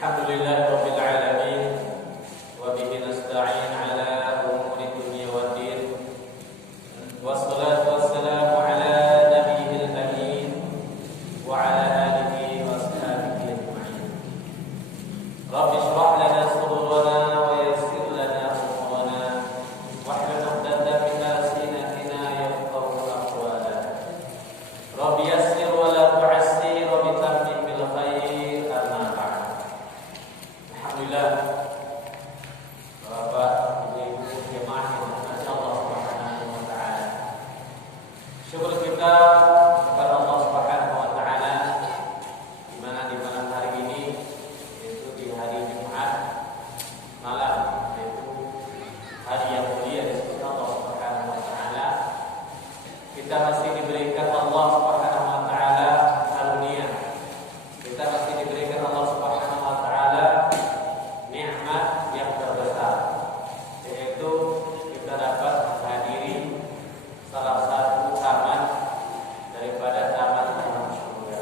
Alhamdulillahirabbil alamin wa bihi nasta'in ala umuri dunya waddin. Wassalatu wassalamu ala nabiyil amin wa ala alihi wa ashabihi ajma'in. Rabbi shrah lana sadrana wa yassir lana umurana wahlul 'uqdatam min lisani yafqahu aqwala. Rabbi yassir wa la tu'assir wa bitammim bil khair. Alhamdulillah, Bapak, Ibu, jemaah yang dirahmati Allah Subhanahu wa taala. Syukur kita kepada Allah Subhanahu wa taala di mana di malam hari ini, yaitu di hari Jumat malam, yaitu hari yang mulia di sisi Allah Subhanahu wa taala, kita masih diberikan Allah Subhanahu wa taala karunia. Kita masih diberikan Allah Subhanahu wa taala nikmat yang terbesar, yaitu kita dapat menghadiri salah satu taman daripada taman-taman surga.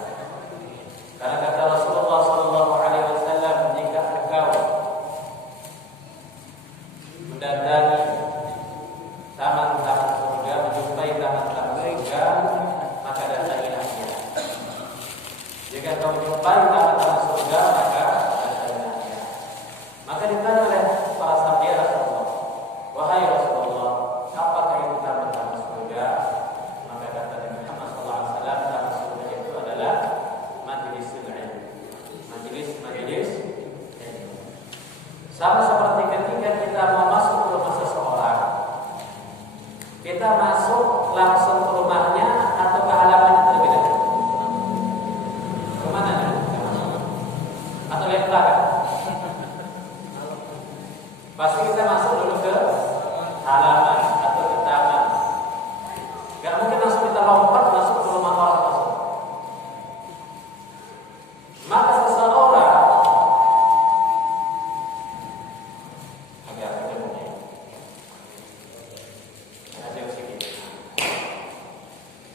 Karena kata Rasulullah SAW, jika engkau mendatangi taman-taman surga, menjumpai taman-taman surga, maka datangilah dia. Jika engkau menjumpai taman-taman surga, maka ditanya oleh para sahabat Rasulullah, wahai Rasulullah, apakah itu taman-taman surga? Maka kata Nabi Muhammad SAW, taman surga itu adalah majlisul ilmu, majelis ilmu. Sama seperti ketika kita mau masuk ke rumah seseorang, kita masuk langsung ke rumahnya atau ke halamannya terlebih dahulu? Kemana? Atau lihat belakang? Pasti kita masuk dulu ke halaman atau ke taman. Gak mungkin langsung kita lompat masuk ke rumah orang tersebut. Maka seseorang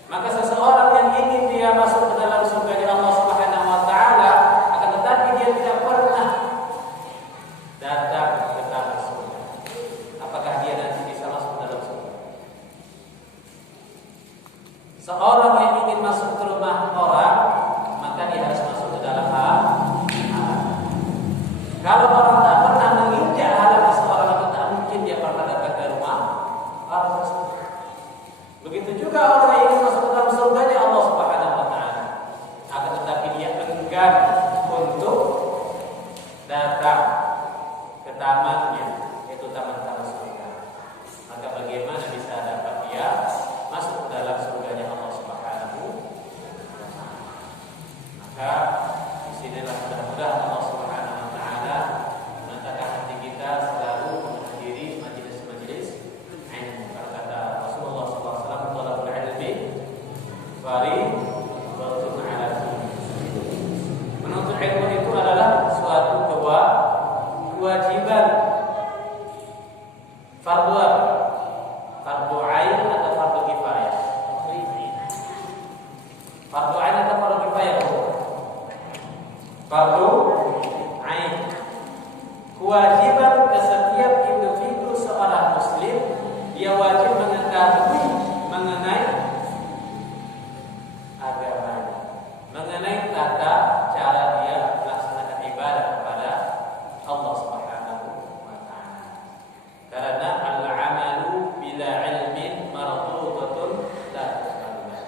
maka seseorang yang ingin dia masuk ke dalam surga di Allah Subhanahu wa taala, akan tetapi dia tidak pernah datang ke taman surga, apakah dia nanti bisa masuk ke dalam surga? Seorang yang ingin masuk ke rumah orang, maka dia harus masuk ke dalam halaman. Kalau orang tak pernah menginjak halaman seorang, maka tak mungkin dia pernah datang ke rumah orang tersebut. Begitu juga orang yang ingin masuk ke dalam surganya Allah Subhanahu wa taala, akan tetapi dia enggan untuk datang ke tamannya, yaitu taman-taman surga. Maka bagaimana bisa dapat dia masuk ke dalam surganya Allah Subhanahu wa taala? Maka disinilah mudah-mudahan Allah Subhanahu wa taala menatapkan hati kita selalu menghadiri majelis-majelis ilmu. Karena kata Rasulullah SAW, thalabul ilmi fardhun 'ala kulli muslim. Menuntut ilmu itu adalah suatu kewajiban. Fardu apa? Fardu ain atau fardu kifayah? Fardu ain atau fardu kifayah? Fardu ain. Kewajiban ke setiap individu seorang muslim, dia wajib mengetahui mengenai agamanya, mengenai tata cara dia melaksanakan ibadah kepada Allah Subhanahu wa taala. Karena al-amalu bila ilmin mardudatun la tuqbal.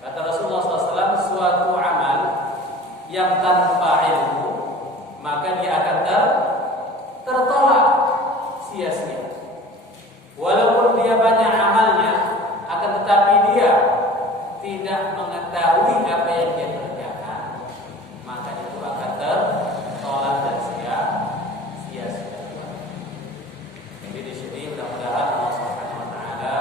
Kata Rasulullah SAW, suatu amal yang tanpa ilmu maka dia akan tertolak sia-sia. Walaupun dia banyak amalnya, akan tetapi dia tidak mengetahui apa yang dia kerjakan, maka itu akan tertolak dan sia-sia. Jadi di sini mudah-mudahan Allah Subhanahu wa taala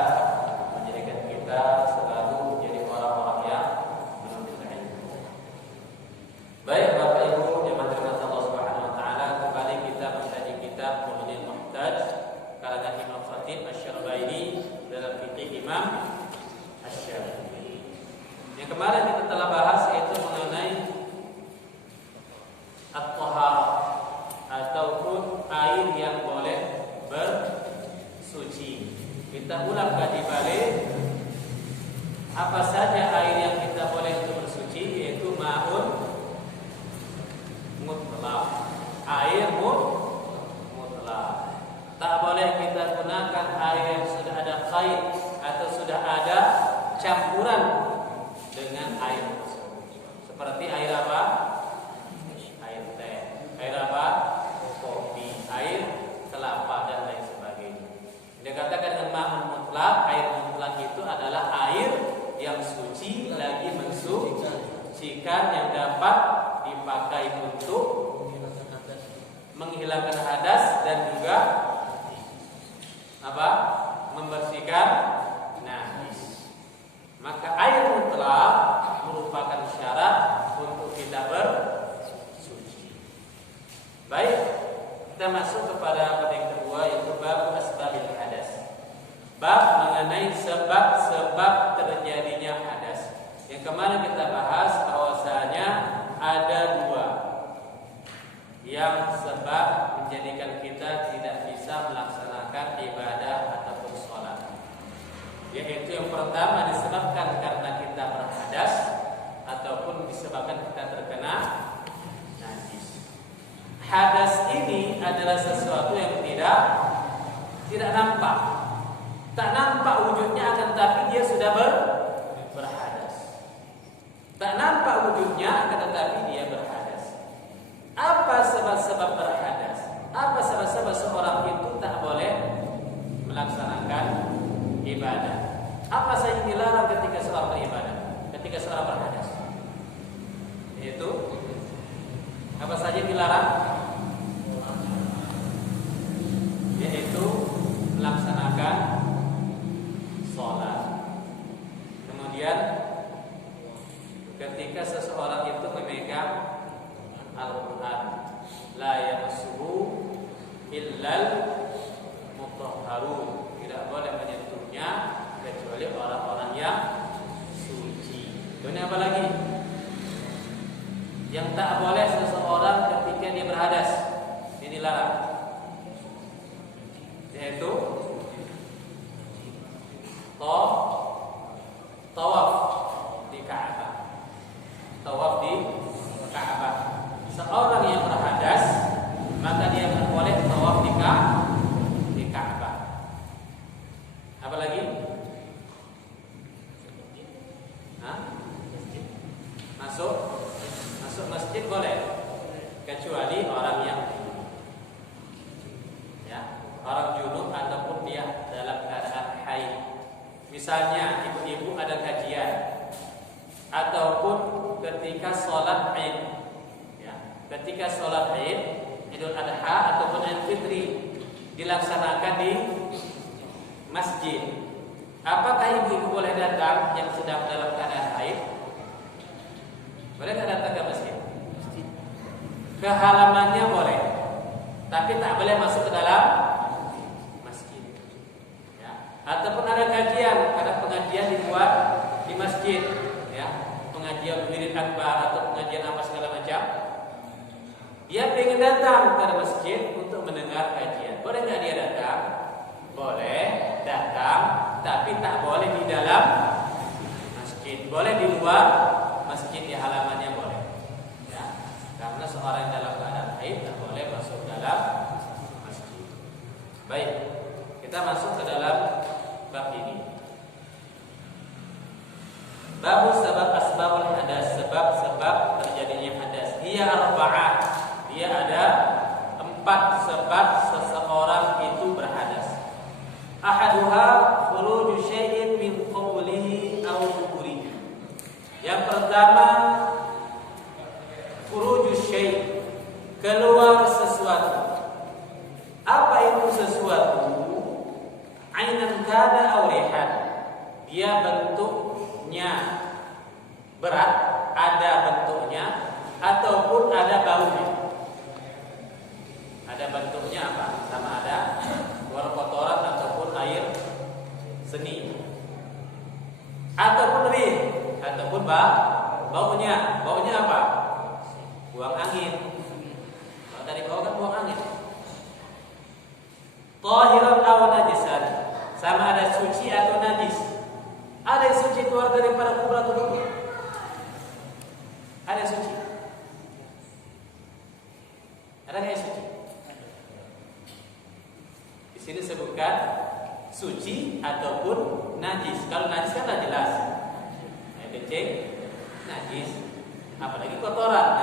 menjadikan kita selalu menjadi orang-orang yang menuntut ilmu. Baik Bapak Ibu yang dirahmati Allah Subhanahu wa taala, kembali kita mengkaji kitab Mu'minul Muhtaj karangan Imam Khatib Asy-Syarbaini dalam Fiqh Imam Asy-Syafi'i. Yang kemarin kita telah bahas yaitu mengenai at-taharah, Seperti air apa? Air teh. Air apa? Kopi. Air kelapa dan lain sebagainya. Dikatakan dengan ma'un mutlak, air mutlak itu adalah air yang suci lagi mensucikan, yang dapat dipakai untuk menghilangkan hadas dan juga apa? Membersihkan najis. Maka air mutlak merupakan syarat untuk kita bersuci. Baik, kita masuk kepada bab yang kedua, yaitu bab asbabil hadas. Bab mengenai sebab-sebab terjadinya hadas. Yang kemarin kita bahas bahwasanya ada dua yang sebab menjadikan kita tidak bisa melaksanakan ibadah ataupun sholat. Yaitu yang pertama disebabkan karena kita berhadas ataupun disebabkan kita terkena najis. Hadas ini adalah sesuatu yang tidak nampak. Tak nampak wujudnya, akan tetapi dia sudah berhadas. Tak nampak wujudnya, akan tetapi dia berhadas. Apa sebab-sebab berhadas? Apa sebab-sebab seorang itu tak boleh melaksanakan ibadah? Apa saja yang dilarang ketika seorang beribadah? Ketika seorang berhadas? Yaitu apa saja yang dilarang? Yaitu melaksanakan sholat. Kemudian ketika seseorang itu memegang Al-Quran, la yamassuhu illal mutahharun, tidak boleh menyentuhnya kecuali orang-orang yang suci. Kemudian apa lagi? Yang tak boleh seseorang ketika dia berhadas, ini dilarang, yaitu tawaf di Ka'bah. Tawaf di Ka'bah. Seorang yang berhadas maka dia tidak boleh tawaf di Ka'bah. Apa lagi? Masuk masjid boleh, kecuali orang yang orang junub ataupun dia dalam keadaan haid. Misalnya ibu-ibu ada kajian ataupun ketika sholat Id. Ketika sholat Id, Idul Adha ataupun Idul Fitri dilaksanakan di masjid, apakah ibu-ibu boleh datang yang sedang dalam keadaan haid? Boleh tak datang ke masjid? Ke halamannya boleh, tapi tak boleh masuk ke dalam masjid. Ataupun ada kajian, ada pengajian dibuat di masjid, pengajian wirid akbar atau pengajian apa segala macam. Dia ingin datang ke masjid untuk mendengar kajian. Boleh nggak dia datang? Boleh datang, tapi tak boleh di dalam masjid. Boleh di luar masjid, di halamannya boleh. Karena seorang yang dalam keadaan haid tak boleh masuk dalam masjid. Baik, kita masuk ke dalam bab ini. Bab asbabul hadas, sebab-sebab terjadinya hadas. Dia arba'ah. Dia ada 4 sebab seseorang itu berhadas. Ahaduha khuruju syai'in min qawlihi aw qurihi. Yang pertama, khuruju syai', keluar sesuatu. Apa itu sesuatu? Ainan kana aw rihan. Dia bentuknya berat, ada bentuknya ataupun ada baunya. Ada bentuknya apa? Sama ada keluar kotoran ataupun air seni, ataupun rih, ataupun baunya. Baunya apa? Buang angin. Kalau dari bau kan buang angin. Tahiran aw najisan, sama ada suci atau najis. Ada yang suci keluar daripada kubur atau dubur? Ada yang suci? Ada yang suci? Di sini sebutkan suci ataupun najis. Kalau najis kan jelas. Kencing najis. apalagi kotoran,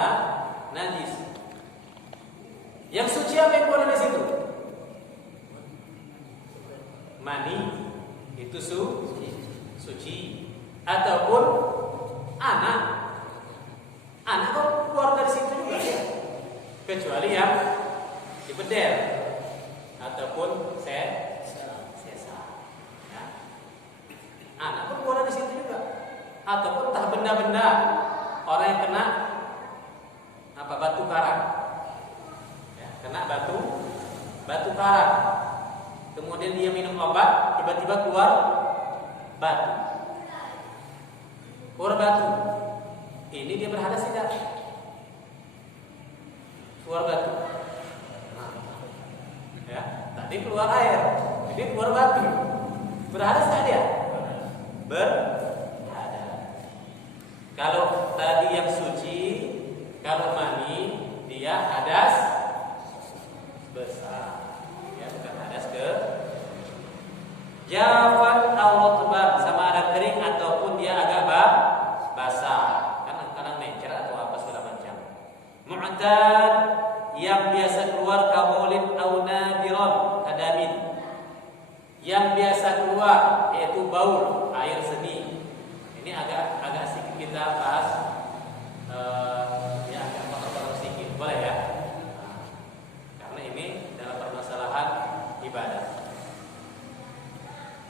najis. Yang suci apa yang keluar dari situ? Mani, itu suci. Ataupun anak kok keluar dari situ juga ya. Kecuali yang dibedel ataupun sesa. Ya. Anak kok keluar dari situ juga. Ataupun entah benda-benda orang yang kena batu karang. Ya, kena batu karang. Kemudian dia minum obat, tiba-tiba keluar batu. Ini dia berhadas tidak? Keluar batu. Ya, tadi keluar air, ini keluar batu. Berhadas tidak dia? Berhadas. Kalau tadi yang suci, kalau mani dia hadas besar. Ya, bukan hadas ke jafan atau rutban, sama ada kering ataupun dia agak basah. Kan kadang mencer atau apa segala macam. Mu'tad yang biasa keluar kaulin au nadiron adamin. Yang biasa keluar yaitu baul, air seni. Ini agak sedikit kita bahas ya agak kotor sedikit. Boleh ya? Karena ini dalam permasalahan ibadah.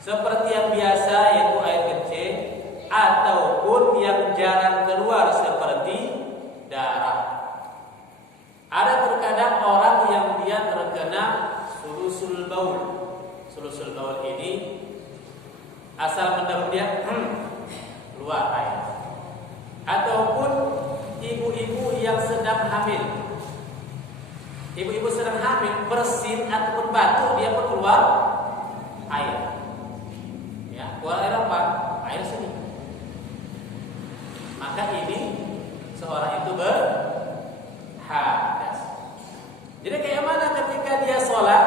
Seperti yang biasa yaitu air kencing ataupun yang jarang keluar seperti darah. Ada terkadang orang yang dia terkena sulusul baul. Sulusul baul ini asal mendem dia keluar air. Ataupun ibu-ibu yang sedang hamil. Ibu-ibu sedang hamil bersin ataupun batuk dia pun keluar air. Ya, keluar air apa? Air seni. Maka ini seorang itu berhadas. Jadi kayak mana ketika dia sholat?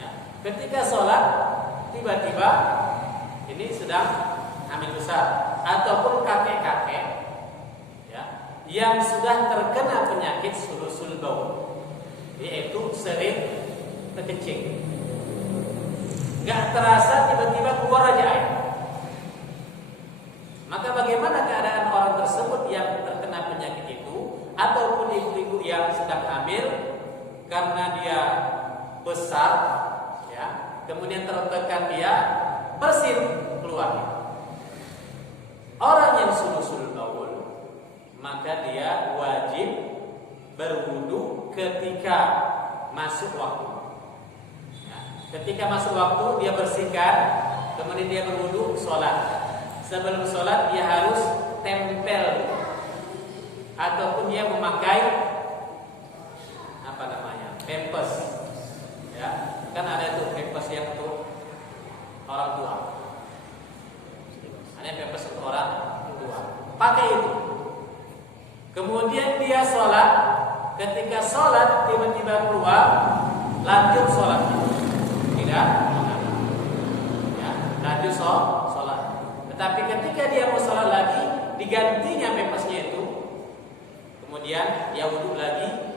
Ya, ketika sholat tiba-tiba ini sedang hamil besar ataupun kakek-kakek ya, yang sudah terkena penyakit sulusul baul, yaitu sering terkencing. Gak terasa tiba-tiba keluar aja air. Maka bagaimana keadaan orang tersebut yang terkena penyakit itu, ataupun ibu-ibu yang sedang hamil karena dia besar, ya, kemudian tertekan dia bersin keluar. Orang yang sulusul baul maka dia wajib berwudu ketika masuk waktu. Ketika masuk waktu dia bersihkan, kemudian dia berwudu, sholat. Sebelum sholat dia harus tempel ataupun dia memakai pampers. Ya, kan ada tuh pampers yang untuk orang tua. Ada pampers untuk orang tua. Pakai itu. Kemudian dia sholat. Ketika sholat tiba-tiba keluar, lanjut sholat. Ya, lanjut sholat. Tetapi ketika dia mau sholat lagi, digantinya pampasnya itu, kemudian dia wudhu lagi,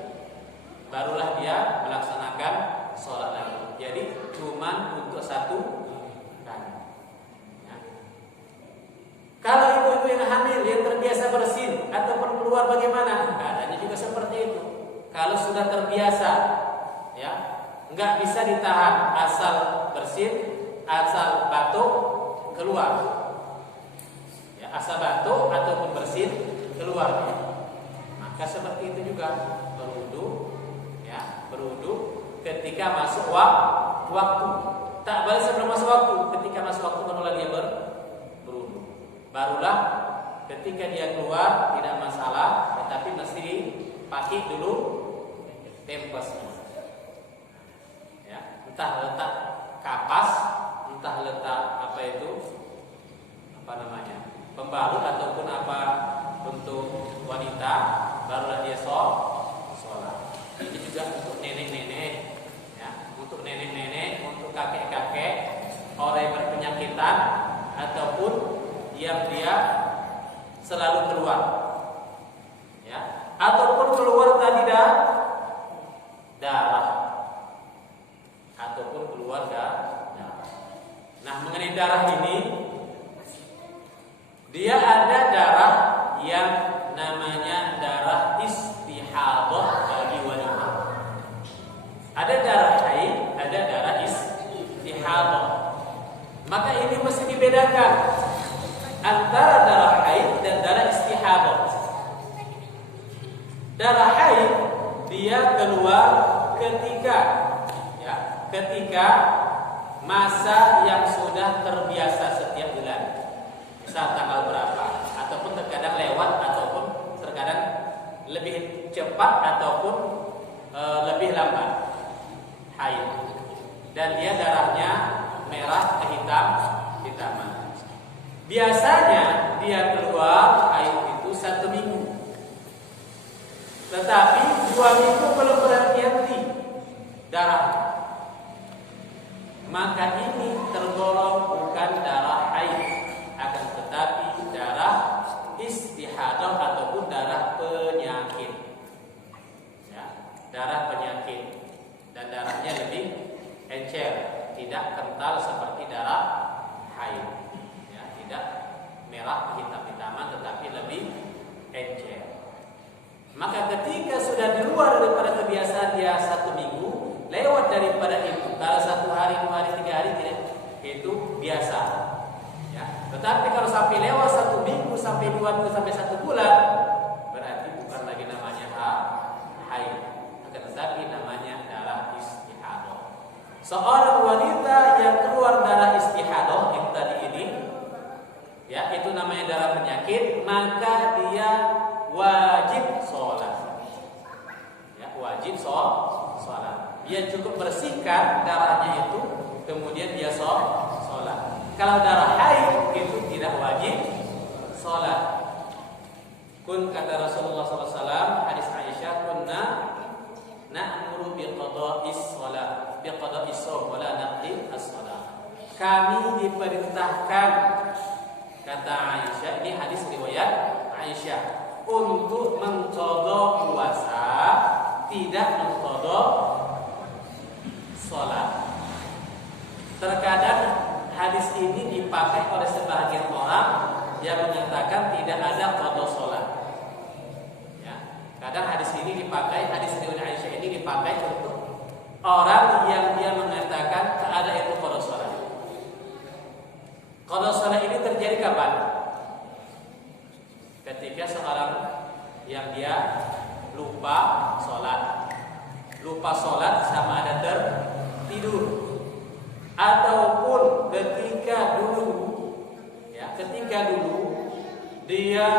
barulah dia melaksanakan sholat lagi. Jadi cuma untuk satu kali. Ya. Kalau ibu-ibu yang hamil yang terbiasa bersin ataupun keluar bagaimana? Keadaannya juga seperti itu. Kalau sudah terbiasa, ya, nggak bisa ditahan, asal bersin, asal batuk keluar. Ya, asal batuk ataupun bersin keluar. Maka seperti itu juga berwudu, ya, berwudu ketika masuk waktu. Tak boleh sebelum masuk waktu. Ketika masuk waktu barulah dia berwudu. Barulah ketika dia keluar tidak masalah, tetapi mesti pakai dulu pampasnya. Entah letak kapas, entah letak pembalut ataupun apa untuk wanita, barulah dia sholat. Ini juga untuk nenek-nenek, ya, untuk nenek-nenek, untuk kakek-kakek, orang yang berpenyakitan ataupun yang dia selalu keluar. dibedakan antara darah haid dan darah istihadah. Darah haid dia keluar ketika masa yang sudah terbiasa setiap bulan, misal tanggal berapa, ataupun terkadang lewat, ataupun terkadang lebih cepat ataupun lebih lambat haid, dan dia darahnya merah kehitaman. Biasanya dia keluar haid itu 1 minggu, tetapi 2 minggu belum berhenti darah, maka ini tergolong bukan darah haid, akan tetapi darah istihadah ataupun darah penyakit. Ya, darah penyakit, dan darahnya lebih encer, tidak kental seperti darah haid. Ya, tidak merah hitam-hitaman, tetapi lebih encer. Maka ketika sudah di luar daripada kebiasaan dia 1 minggu, lewat daripada itu, kalau 1 hari, 2 hari, 3 hari tidak, itu biasa. Ya. Tetapi kalau sampai lewat 1 minggu, sampai 2 minggu, sampai 1 bulan, berarti bukan lagi namanya haid, akan tetapi namanya darah istihadah. Seorang wanita yang keluar darah istihadah yang tadi ini, ya, itu namanya darah penyakit, maka dia wajib sholat. Ya, wajib sholat. Dia cukup bersihkan darahnya itu, kemudian dia sholat. Kalau darah haid itu tidak wajib sholat. Kun kata Rasulullah SAW, hadis Aisyah, kunna na'muru biqada'is sholat, biqada'is shaum wa la naqdi as-sholat. Kami diperintahkan, kata Aisyah, ini hadis riwayat Aisyah, untuk mengqadha puasa, tidak mengqadha sholat. Terkadang hadis ini dipakai oleh sebagian orang yang menyatakan tidak ada qadha sholat. Ya, kadang hadis ini dipakai, hadis riwayat Aisyah ini dipakai untuk orang yang dia mengatakan tak ada itu qadha sholat. Qadha sholat ini terjadi kapan? Ketika seorang yang dia lupa sholat sama ada tertidur, ataupun ketika dulu dia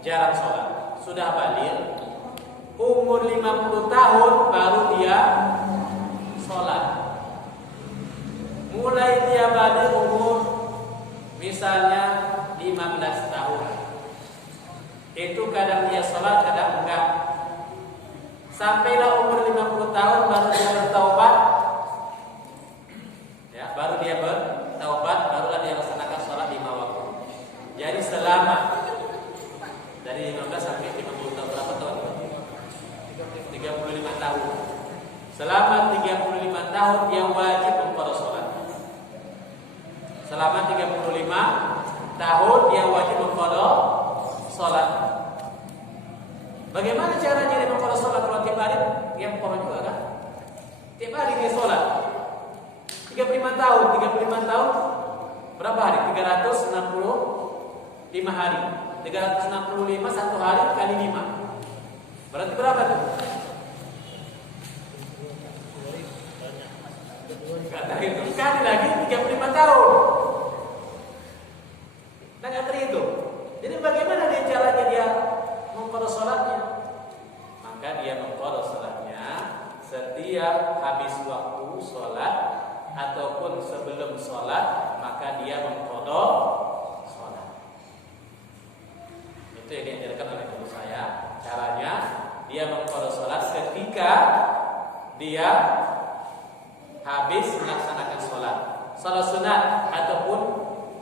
jarang sholat, sudah balik, umur 50 tahun baru dia sholat. Mulai dia balik umur misalnya 15 tahun, itu kadang dia sholat, kadang enggak. Sampailah umur 50 tahun baru dia bertaubat. Ya, baru dia bertaubat, barulah dia laksanakan sholat 5 waktu. Jadi selama dari 15 sampai 50 tahun, berapa tahun? 35 tahun. Selama 35 tahun dia wajib memperoleh sholat. Selama 35 tahun dia wajib memperoleh sholat. Bagaimana caranya dia memperoleh sholat? Kalau tiap hari dia memperoleh juga kan? Tiap hari dia sholat. 35 tahun berapa hari? 365 hari. 365 1 hari kali 5. Berarti berapa tuh? Kata itu kali lagi 35 tahun. Nah, nggak terhitung. Jadi bagaimana dia caranya dia mengqadha sholatnya? Maka dia mengqadha sholatnya setiap habis waktu sholat ataupun sebelum sholat, maka dia mengqadha sholat. Itu yang diajarkan oleh guru saya. Caranya dia mengqadha sholat ketika dia habis melaksanakan sholat sunat ataupun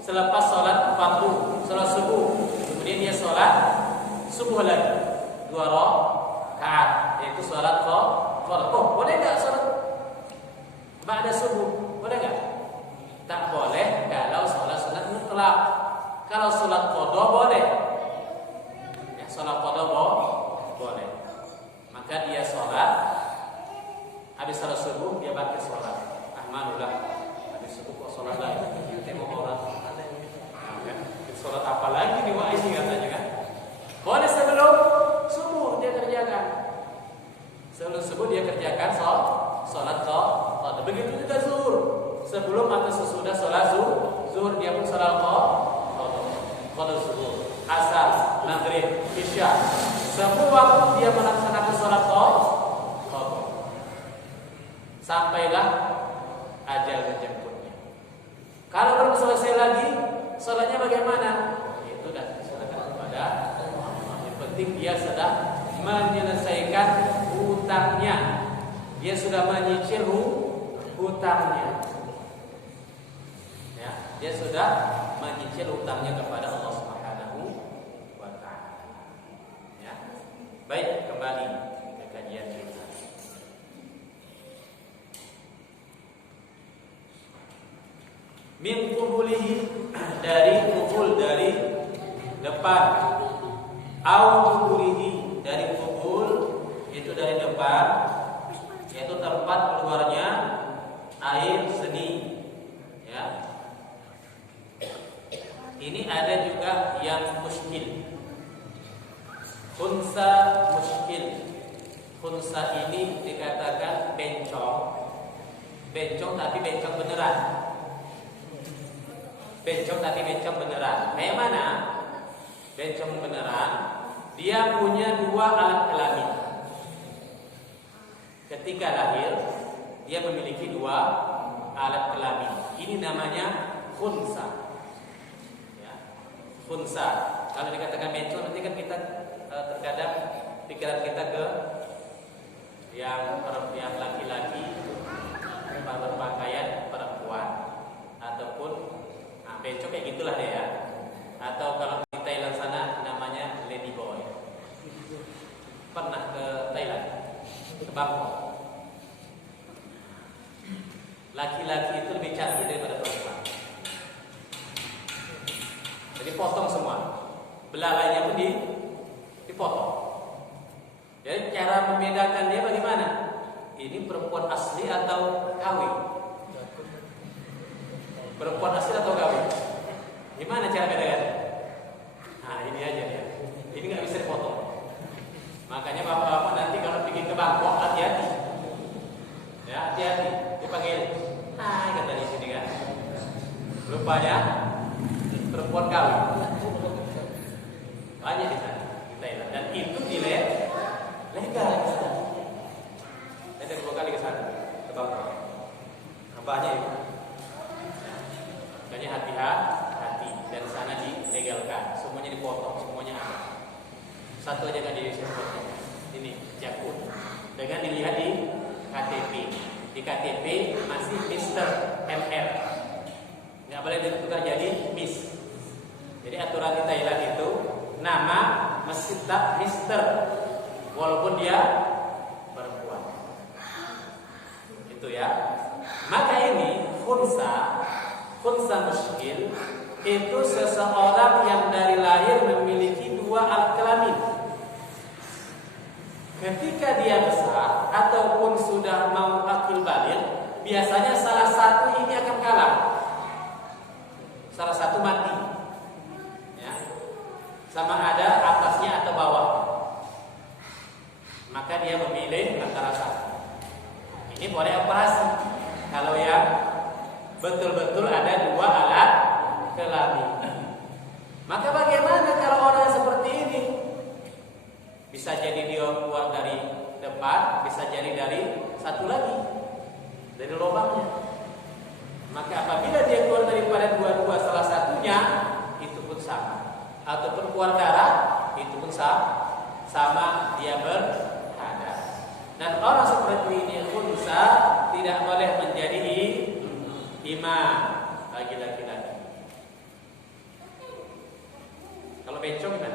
selepas sholat fardu, sholat subuh, kemudian dia sholat subuh lagi 2 rakaat, yaitu sholat fardu. Oh, boleh nggak sholat ba'da subuh? Boleh nggak? Tak boleh kalau sholat sunat mutlak. Kalau sholat qadha boleh. Ya, sholat qadha boleh. Maka dia sholat habis sholat subuh dia bangkit sholat. Ahmadullah habis subuh kok sholat lagi, tengok orang ada yang sholat apa lagi nih wah ini katanya kan. Boleh sebelum subuh dia kerjakan. Sebelum subuh dia kerjakan sholat qada. Begitu juga zuhur. Sebelum atau sesudah sholat zuhur dia pun sholat qada zuhur. Asar, maghrib, isya. Semua waktu dia melaksanakan sholat qada. Sampailah ajal menjemputnya. Kalau belum selesai lagi, sholatnya bagaimana? Itu dah diserahkan kepada Allah. Yang penting dia sudah menyelesaikan hutangnya. Dia sudah menyicil hutangnya. Ya, dia sudah menyicil hutangnya kepada Allah Subhanahu wa taala. Ya. Baik, kembali ke kajian kita. Min qubulihi, dari kubul, dari depan. Au kuburihi, dari kubul itu dari depan, yaitu tempat keluarnya air seni. Ya. Ini ada juga yang muskil. Khunsa muskil. Khunsa ini dikatakan bencong. Bencong tapi bencong beneran. Bencong tapi bencong beneran. Kayak mana? Bencong beneran, dia punya dua alat kelamin. Ketika lahir, dia memiliki dua alat kelamin. Ini namanya khunsa. Ya. Khunsa. Kalau dikatakan bencong, nanti kan kita terkadang pikiran kita ke yang laki-laki berpakaian perempuan, ataupun bencong kayak gitulah dia ya. Atau kalau di Thailand sana namanya lady boy. Pernah ke Thailand, ke Bangkok. Laki-laki itu lebih cantik daripada perempuan. Jadi potong semua, belalainya pun dipotong. Jadi cara membedakan dia bagaimana? Ini perempuan asli atau KW? Perempuan asli atau KW? Gimana cara bedakan? Nah ini aja dia. Ini nggak bisa dipotong. Makanya bapak-bapak nanti kalau pergi ke Bangkok hati-hati. Ya hati-hati. Dipanggil. Hai kata di sini kan. Rupanya perempuan KW. Banyak di sana. Di Thailand. Dan itu legal di sana. Saya dari 2 kali ke sana, ke Bangkok. Banyak itu. Makanya hati-hati, dan sana dilegalkan, semuanya dipotong, semuanya ada. Satu aja nggak disebutkan. Ini jakun. Dengan dilihat di KTP. Di KTP masih Mr. MR. Nggak boleh ditukar jadi Miss. Jadi aturan di Thailand itu nama mesti tetap Mr. walaupun dia perempuan. Itu ya. Maka ini khunsa muskil itu seseorang yang dari lahir memiliki dua alat kelamin. Ketika dia besar ataupun sudah mau akil baligh, biasanya salah satu ini akan kalah. Salah satu mati. Ya. Sama ada atasnya atau bawah. Maka dia memilih antara satu. Ini boleh operasi. Kalau yang betul-betul ada dua alat kelamin. Maka bagaimana kalau orang seperti ini? Bisa jadi dia keluar dari depan, bisa jadi dari satu lagi, dari lubangnya. Maka apabila dia keluar daripada dua-dua salah satunya, itu pun sama. Ataupun keluar darah, itu pun sama dia berhadas. Dan orang seperti ini khunsa tidak boleh menjadi imam bagi laki-laki. Kalau bencong kan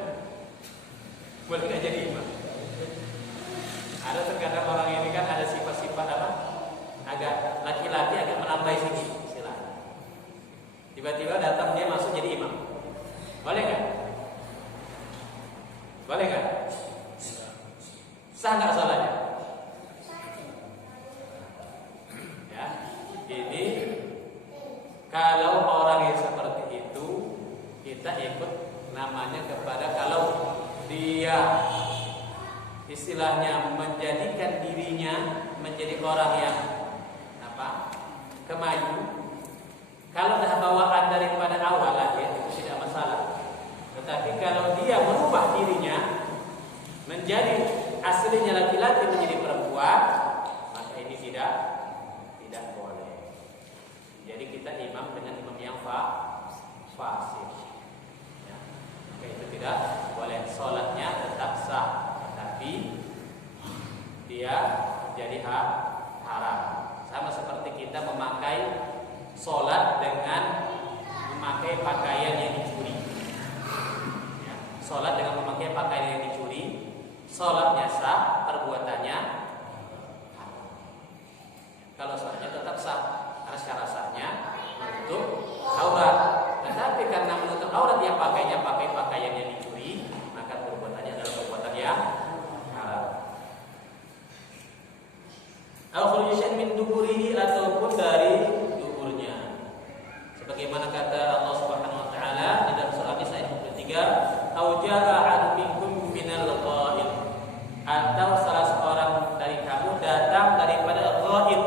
boleh nggak jadi imam? Ada terkadang orang ini kan ada sifat-sifat apa? Agak laki-laki agak melambai sini istilahnya. Tiba-tiba datang dia masuk jadi imam. Boleh nggak? Boleh nggak? Sah nggak salahnya? Ya, ini ikut namanya kepada kalau dia istilahnya menjadikan dirinya menjadi orang yang kemaju. Kalau dah bawaan daripada awal ya, itu tidak masalah. Tetapi kalau dia merubah dirinya menjadi aslinya laki-laki menjadi perempuan, maka ini tidak boleh. Jadi kita imam dengan imam yang fasik. Ya. Maka itu tidak boleh. Salatnya tetap sah, tetapi dia jadi haram. Sama seperti kita memakai salat dengan memakai pakaian yang dicuri. Ya. Salat dengan memakai pakaian yang dicuri, salatnya sah, perbuatannya haram. Kalau salatnya tetap sah, karena secara sahnya menutup aurat. Tetapi karena menutup aurat dia pakainya pakai pakaian yang dicuri, maka perbuatannya adalah perbuatan yang haram. Al-khurujisyan min duburihi, ataupun dari duburnya. Sebagaimana kata Allah Subhanahu wa taala di dalam surah An-Nisa ayat 53, "Au ja'a minkum minal ghaib." Atau salah seorang dari kamu datang daripada ghaib.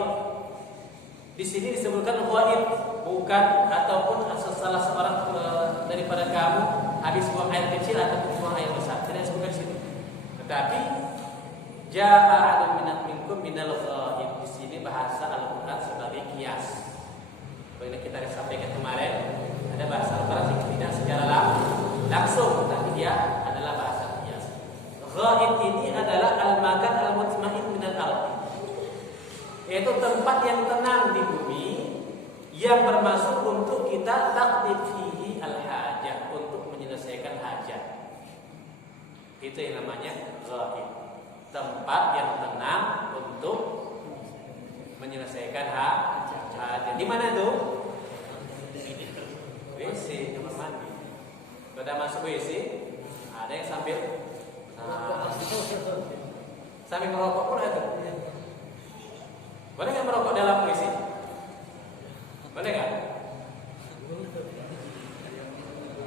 Di sini disebutkan ghaib, bukan ataupun salah seorang daripada kamu habis buang air kecil ataupun buang air besar. Tidak disebutkan di situ. Tetapi ja'a minkum minal ghaib, di sini bahasa Al-Qur'an sebagai kias. Seperti kita sampaikan kemarin, ada bahasa Al-Qur'an yang tidak secara langsung, tapi dia adalah bahasa kias. Ghaib ini adalah al-makan al-mutmain minal ardi, yaitu tempat yang tenang di bumi yang bermaksud untuk kita taqdi fihi al-hajah, untuk menyelesaikan hajat. Itu yang namanya ghaib. Tempat yang tenang untuk menyelesaikan hajat. Di mana tuh? WC, kamar mandi. Pada masuk WC, ada yang sambil merokok pun ada. Boleh nggak merokok dalam WC? Boleh nggak?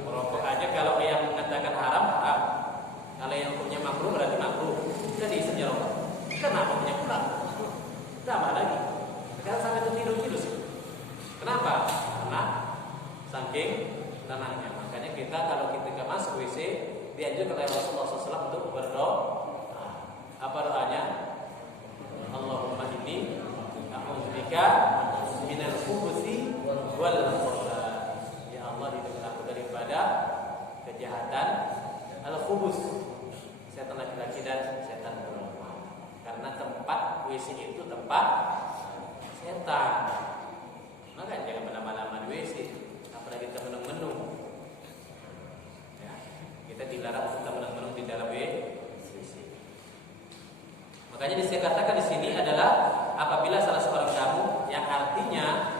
Merokok aja kalau yang mengatakan haram. Kalau yang punya makruh berarti makruh. Jadi sejarah rokok. Kenapa punya pula? Tambah lagi. Sekarang sampai tertidur sih. Kenapa? Karena saking tenangnya. Makanya kita kalau kita nggak masuk WC, dianjurkan oleh Rasulullah SAW untuk berdoa. Apa doanya? Allahumma inni a'udzubika minal khubuthi wal khaba'ith. Ya Allah, lindungilah aku daripada kejahatan al-khubus, setan laki-laki dan setan perempuan. Karena tempat WC itu tempat setan. Maka jangan berlama-lama di WC, apalagi kita menung-menung. Ya, kita dilarang untuk menung-menung di dalam WC. Makanya dikatakan di sini adalah apabila salah seorang kamu, yang artinya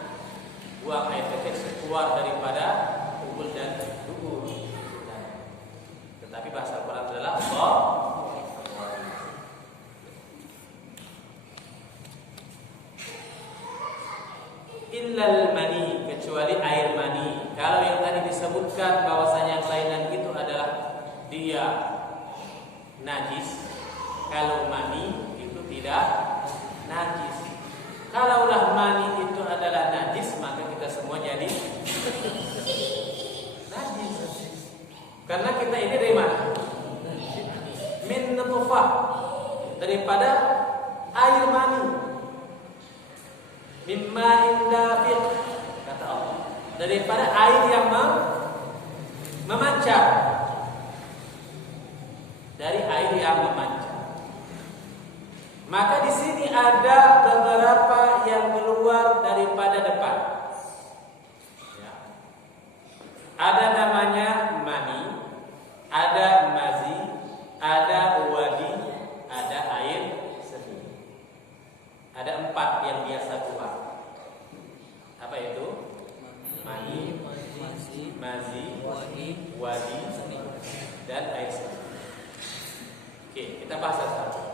buang air kecil keluar daripada kubul dan dubur. Tetapi bahasa Al-Quran adalah illal mani, kecuali air mani. Kalau yang tadi disebutkan bahwasanya kelainan itu adalah dia najis, kalau mani itu tidak najis. Kalaulah mani itu adalah najis, maka kita semua jadi najis. Karena kita ini dari mana? Min nutfah, daripada air mani. Mimma indafiq, kata Allah, daripada air yang memancar. Dari air yang memancar. Maka di sini ada beberapa yang keluar daripada depan. Ya. Ada namanya mani, ada mazi, ada wadi, ada air seni. Ada 4 yang biasa keluar. Apa itu? Mani, mazi, wadi, dan air seni. Oke, kita bahas satu.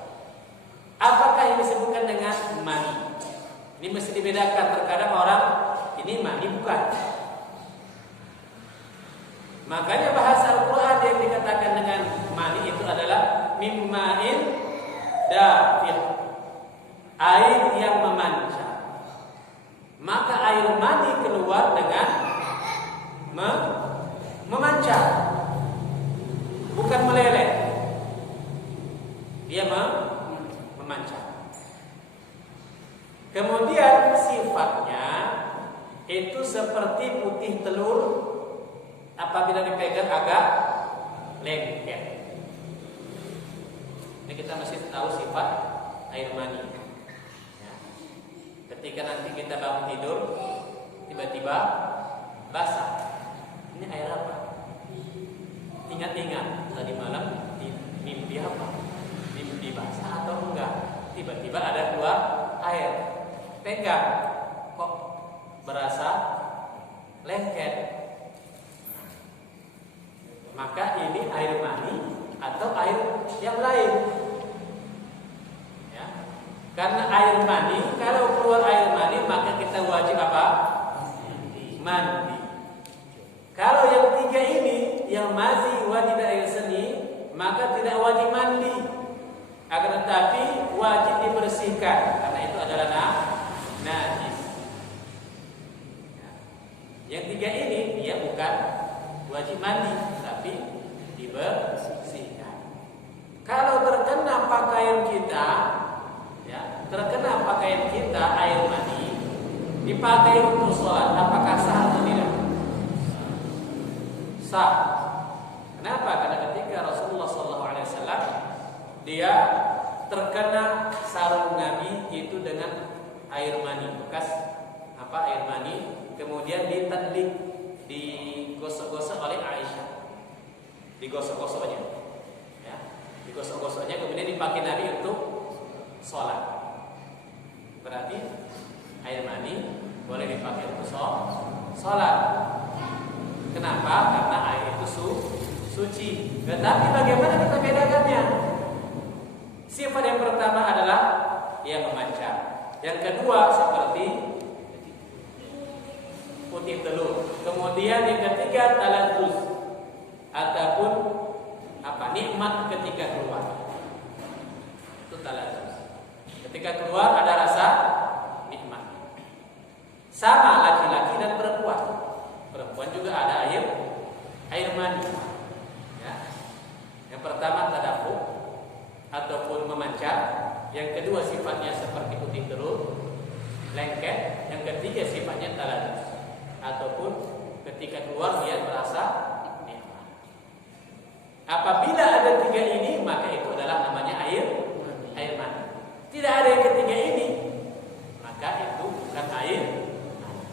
Apakah yang disebutkan dengan mani? Ini mesti dibedakan. Terkadang orang ini mani bukan. Makanya bahasa Al-Quran yang dikatakan dengan mani itu adalah mimma'in dafiq, air yang memancar. Maka air mani keluar dengan memancar, bukan meleleh. Dia memancar. Kemudian sifatnya itu seperti putih telur apabila dipegang agak lengket. Ini kita mesti tahu sifat air mani. Ya. Ketika nanti kita bangun tidur, tiba-tiba basah. Ini air apa? Ingat-ingat tadi malam mimpi apa? Mimpi basah atau enggak? Tiba-tiba ada keluar air. Pegang, kok berasa lengket. Maka ini air mani atau air yang lain. Ya. Karena air mani, kalau keluar air mani maka kita wajib apa? Mandi. Kalau yang tiga ini, yang mazi, wadi dan air seni, maka tidak wajib mandi. Akan tetapi wajib dibersihkan karena itu adalah najis. Ya. Yang tiga ini dia bukan wajib mandi, tapi dibersihkan. Kalau terkena pakaian kita, ya, terkena pakaian kita air mani, dipakai untuk sholat, apakah sah atau tidak? Sah. Kenapa? Karena ketika Rasulullah SAW dia terkena sarung Nabi itu dengan air mani, bekas air mani, kemudian ditadlik, digosok-gosok oleh Aisyah, digosok-gosoknya, ya, digosok-gosoknya, kemudian dipakai Nabi untuk sholat. Berarti air mani boleh dipakai untuk sholat. Kenapa? Karena air itu suci. Tetapi bagaimana kita bedakannya? Sifat yang pertama adalah yang memancar. Yang kedua seperti putih telur. Kemudian yang ketiga taladuz, ataupun nikmat ketika keluar. Itu taladuz. Ketika keluar ada rasa nikmat. Sama laki-laki dan perempuan. Perempuan juga ada air mani. Ya. Yang pertama tadafu ataupun memancar. Yang kedua sifatnya seperti putih telur, lengket. Yang ketiga sifatnya taladuz, ataupun ketika keluar dia merasa nikmat. Apabila ada tiga ini, maka itu adalah namanya air mani. Tidak ada yang ketiga ini, maka itu bukan air mani.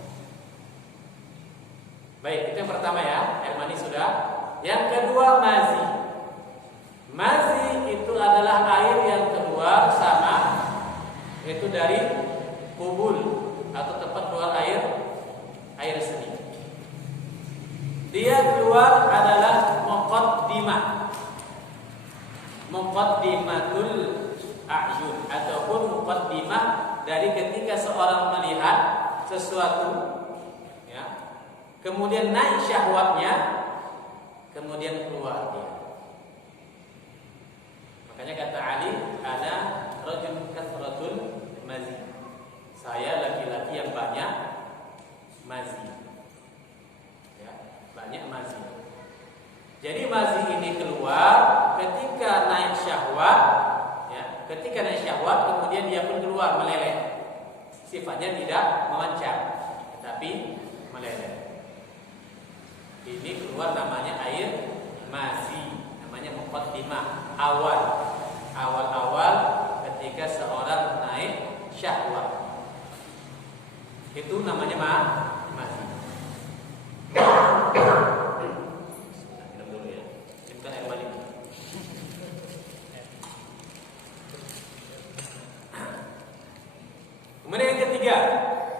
Baik, itu yang pertama ya, air mani sudah. Yang kedua mazi. Mazi itu adalah air yang keluar sama, itu dari kubul atau tempat keluar air seni. Dia keluar adalah muqaddimatul a'yun, ataupun muqaddimah dari ketika seorang melihat sesuatu, ya, kemudian naik syahwatnya, kemudian keluar dia. Makanya kata Ali, ana rajul kathratul mazi. Saya laki-laki yang banyak mazi. Ya, banyak mazi. Jadi mazi ini keluar ketika naik syahwat, ya, ketika naik syahwat kemudian dia pun keluar meleleh. Sifatnya tidak memancar, tetapi meleleh. Ini keluar namanya air mazi, namanya muqaddimah, awal ketika seorang naik syahwat. Itu namanya mazi. Minum dulu ya. Ini bukan air mani. Kemudian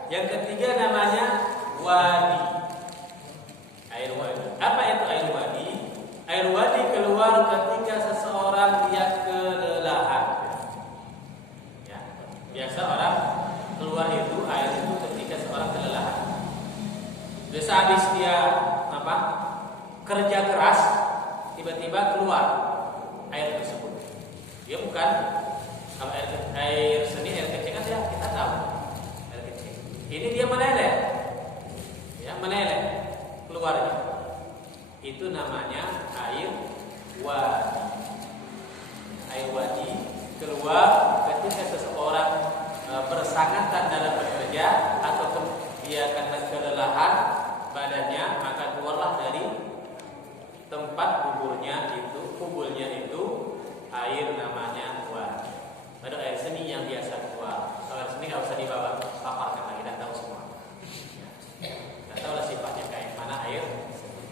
yang ketiga namanya wadi. Air wadi. Apa itu air wadi? Air wadi keluar ketika seseorang dia kelelahan. Ya, biasa orang keluar itu air itu ketika seorang kelelahan. Biasa habis dia kerja kan kalau air seni, air kecil kan ya kita tahu air kecil. Ini dia meleleh, ya meleleh keluarnya. Itu namanya air wadi. Air wadi keluar ketika seseorang bersangatan dalam bekerja ataupun dia karena kelelahan badannya, maka keluarlah dari tempat kuburnya itu air namanya wadi. Ada air seni yang biasa keluar. Kalau air seni nggak usah dibawa, paparkan lagi, dan tahu semua. Tidak tahu lah sifatnya kayak mana air seni.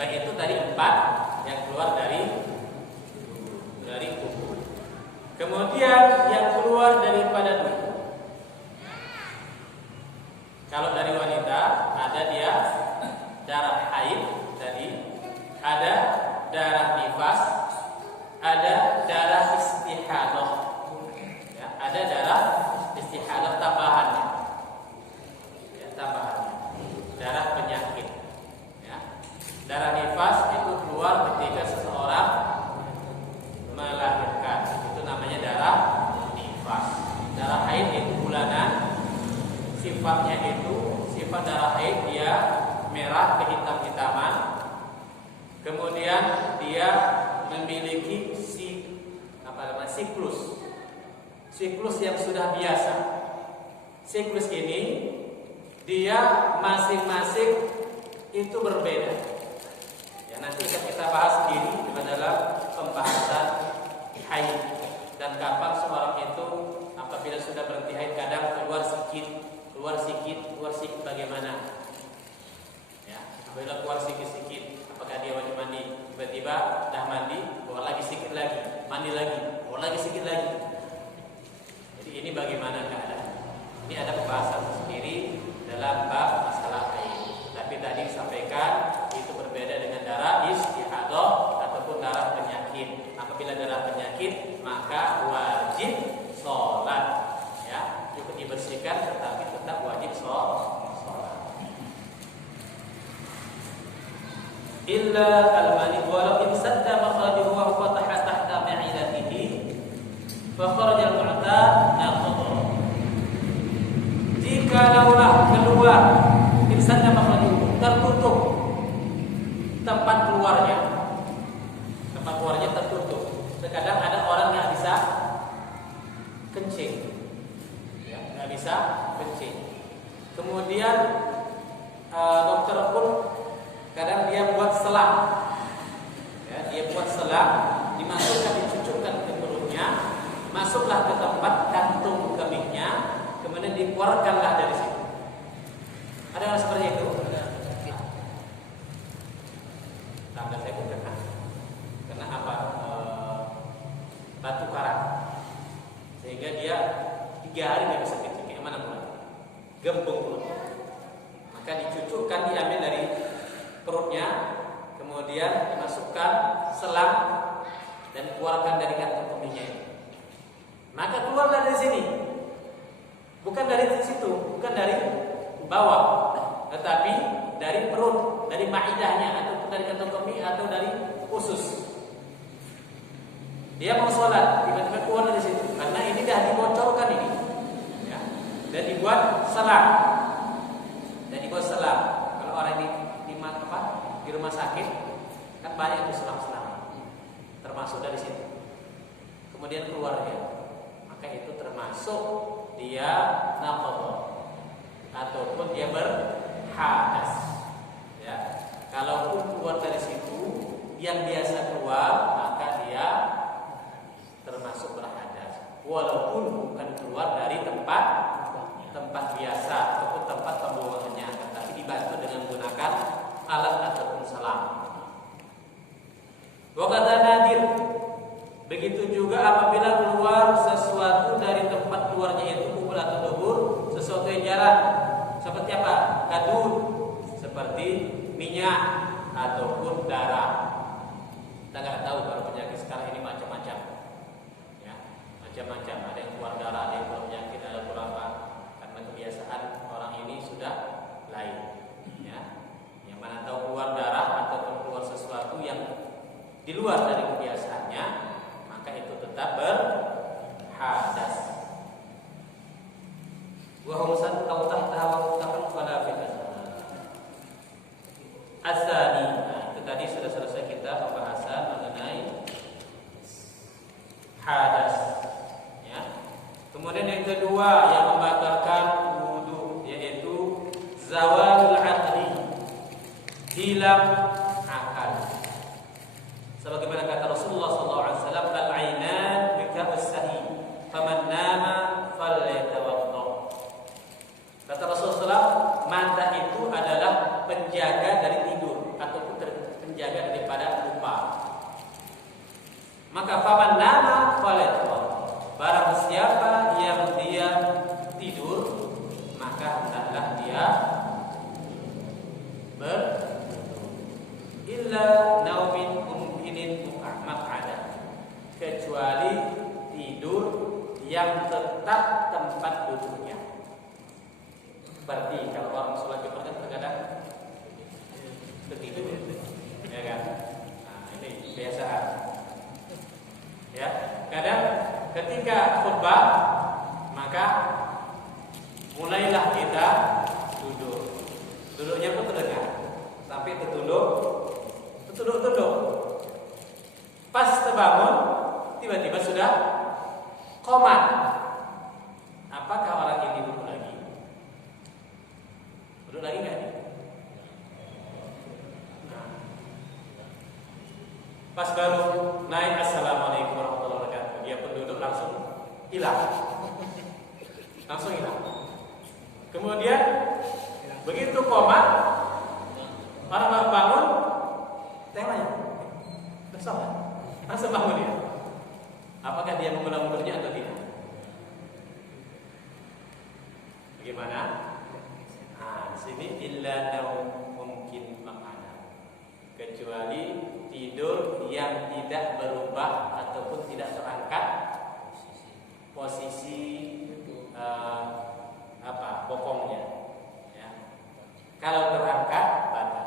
Baik, itu tadi 4 yang keluar dari kubur. Kemudian yang keluar daripada tubuh. Kalau dari wanita ada dia darah haid tadi, ada darah nifas, ada darah istihadah, ya, ada darah istihadah tambahannya, ya, tambahannya, darah penyakit, ya. Darah nifas itu keluar ketika seseorang melahirkan, itu namanya darah nifas. Darah haid itu bulanan, sifatnya itu sifat darah haid dia merah kehitam-hitaman. Kemudian dia memiliki siklus yang sudah biasa. Siklus ini dia masing-masing itu berbeda. Ya, nanti akan kita bahas sendiri dalam pembahasan haid dan kapan seorang itu apabila sudah berhenti haid kadang keluar sikit bagaimana? Ya, apabila keluar sikit, apakah dia wajib mandi? Tiba-tiba dah mandi, keluar lagi sikit lagi, mandi lagi, keluar lagi sikit lagi. Jadi ini bagaimana keadaan? Ini ada pembahasan sendiri dalam bab masalah haid. Tapi tadi disampaikan itu berbeda dengan darah istihadah ataupun darah penyakit. Apabila darah penyakit maka wajib sholat, ya, cukup dibersihkan tetapi tetap wajib sholat. Illa al-mani walau imsadda makhrajuhu wa fataha tahta ma'idatihi fa kharaja al-mu'tad naqadha. Jikalaulah keluar imsadda makhrajuhu, tertutup tempat keluarnya tertutup. Terkadang ada orang yang bisa kencing, ya, nggak bisa kencing. Kemudian dokter pun kadang dia buat selang, ya, dia buat selang, dimasukkan, dicucukkan ke perutnya, masuklah ke tempat kantung kemihnya, kemudian dikeluarkanlah dari situ. Ada yang seperti itu? Tangga saya pun kena apa? Batu karang, sehingga dia 3 hari dia bisa kencing. Kayak mana pula? Gembung pula. Maka dicucukkan, diambil dari perutnya, kemudian dimasukkan selang dan dikeluarkan dari kantong kemihnya. Maka keluarlah dari sini, bukan dari situ, bukan dari bawah, tetapi dari perut, dari maidahnya, atau dari kantong kemih, atau dari usus. Dia mau sholat, tiba-tiba keluar dari situ, karena ini dah dibocorkan ini, ya, dan dibuat selang, Kalau orang di rumah sakit kan banyak tuh selang-selang, termasuk dari situ. Kemudian keluar dia, maka itu termasuk dia naqadha ataupun dia berhadas. Ya, kalaupun keluar dari situ yang biasa keluar, maka dia termasuk berhadas, walaupun bukan keluar dari tempat biasa ataupun tempat pembuangannya, tetapi dibantu dengan menggunakan alat ataupun selang. Wa kata nadir, begitu juga apabila keluar sesuatu dari tempat keluarnya itu kubur atau dubur, sesuatu yang jarang, seperti apa? Kadun, seperti minyak ataupun darah. Kita nggak tahu kalau penyakit sekarang ini macam-macam, ya, macam-macam. Ada yang keluar darah, ada yang keluar penyakit, ada keluar apa? Karena kebiasaan orang ini sudah lain, ya. Yang mana tahu keluar darah ataupun keluar sesuatu yang di luar dari kebiasaannya, maka itu tetap hadas. Ya. Kemudian yang kedua yang membatalkan wudu yaitu zawalul aqli, hilang akal. Sebagaimana kata Rasulullah SAW, al-ainan wika'us sahi, faman nama falyatawadda. Kata Rasulullah SAW, mata itu adalah penjaga dari tidur ataupun penjaga daripada lupa. Maka faman nama falyatawadda, barang siapa yang dia tidur, maka hendaklah dia illa naumin mumkinin maq'ada, kecuali tidur yang tetap tempat duduknya. Berarti kalau orang sholat Jumat kan terkadang tertidur, ya kan? Nah, ini biasa. Ya, kadang ketika khutbah maka mulailah kita duduk. Duduknya pun terdengar sampai tertunduk. Pas terbangun tiba-tiba sudah qomat. Apakah orang ini duduk lagi? Duduk lagi enggak? Nah. Pas baru naik assalamualaikum warahmatullahi wabarakatuh, dia pun duduk langsung hilang. Kemudian begitu qomat, orang bangun, tanya, sholat, langsung bangun dia. Apakah dia mengulang wudhunya atau tidak? Bagaimana? Nah, di sini illa naum mungkin makana, kecuali tidur yang tidak berubah ataupun tidak terangkat posisi bokongnya. Ya. Kalau terangkat batal.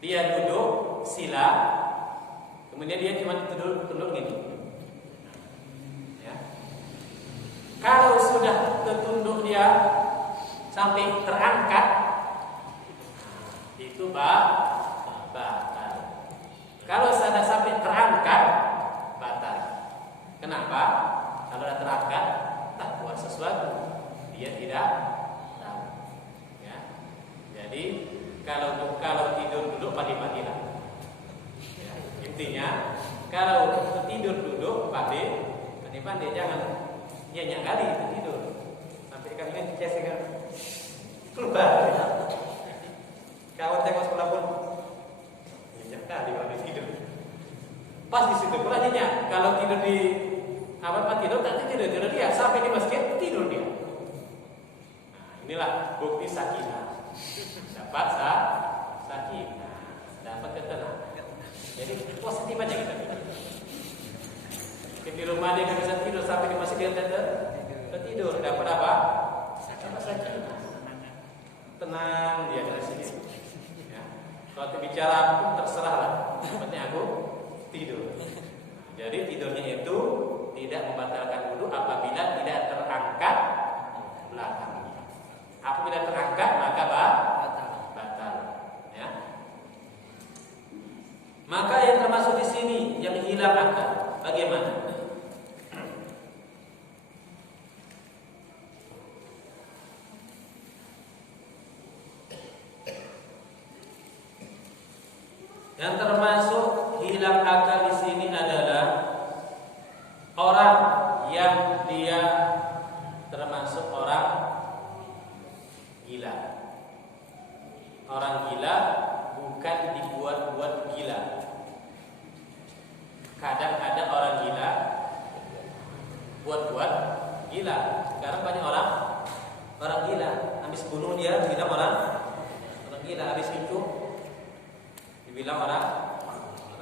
Dia duduk sila, kemudian dia cuma tunduk gini. Ya. Kalau sudah tertunduk dia sampai terangkat, itu batal. Kalau sudah sampai terangkat, batal. Kenapa? Kalau sudah terangkat, tak buat sesuatu, dia tidak tahu. Ya. Jadi kalau tidur duduk pandai-pandailah. Ya, intinya kalau tidur duduk pandai-pandai, jangan nyenyak kali tidur sampai kalian dicesek keluar. Kawan tengok sebelah pun nyenyak kali kalau tidur. Pas di situ pula nyenyak. Kalau tidur di tidur tak tidur dia sampai di masjid tidur dia. Nah, inilah bukti sakinah. Dapat sakinah, dapat ketenangan. Jadi positif aja kita. Di rumah dia nggak bisa tidur sampai di masjid dia tertidur. Dapat apa? Sakinah. Tenang dia dari sini. Ya. Kalau bicara pun terserahlah. Yang penting aku tidur. Jadi tidurnya itu tidak membatalkan wudu apabila tidak terangkat belakangnya. Apabila terangkat maka batal. Ya. Maka yang termasuk di sini yang hilang akal, bagaimana? Yang termasuk hilang akal di sini adalah orang yang dia termasuk orang gila. Orang gila bukan dibuat-buat gila. Kadang ada orang gila buat-buat gila. Sekarang banyak orang gila. Habis bunuh dia dibilang orang gila. Habis itu dibilang orang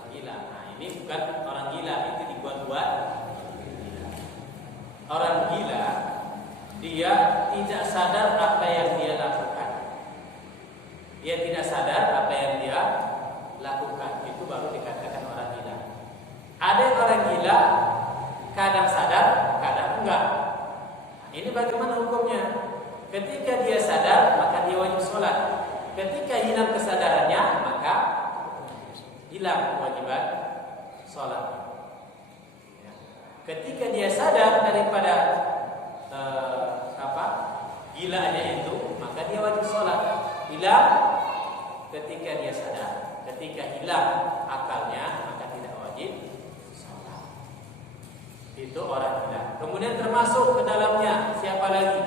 gila. Nah, ini bukan orang gila, itu dibuat-buat. Orang gila dia tidak sadar apa yang dia lakukan. Dia tidak sadar apa yang dia lakukan. Itu baru dikatakan orang gila. Ada orang gila kadang sadar, kadang enggak. Ini bagaimana hukumnya? Ketika dia sadar, maka dia wajib sholat. Ketika hilang kesadarannya, maka hilang kewajiban sholat. Ketika dia sadar daripada gilanya itu, maka dia wajib sholat. Hilang ketika dia sadar. Ketika hilang akalnya, maka tidak wajib sholat. Itu orang gila. Kemudian termasuk ke dalamnya siapa lagi?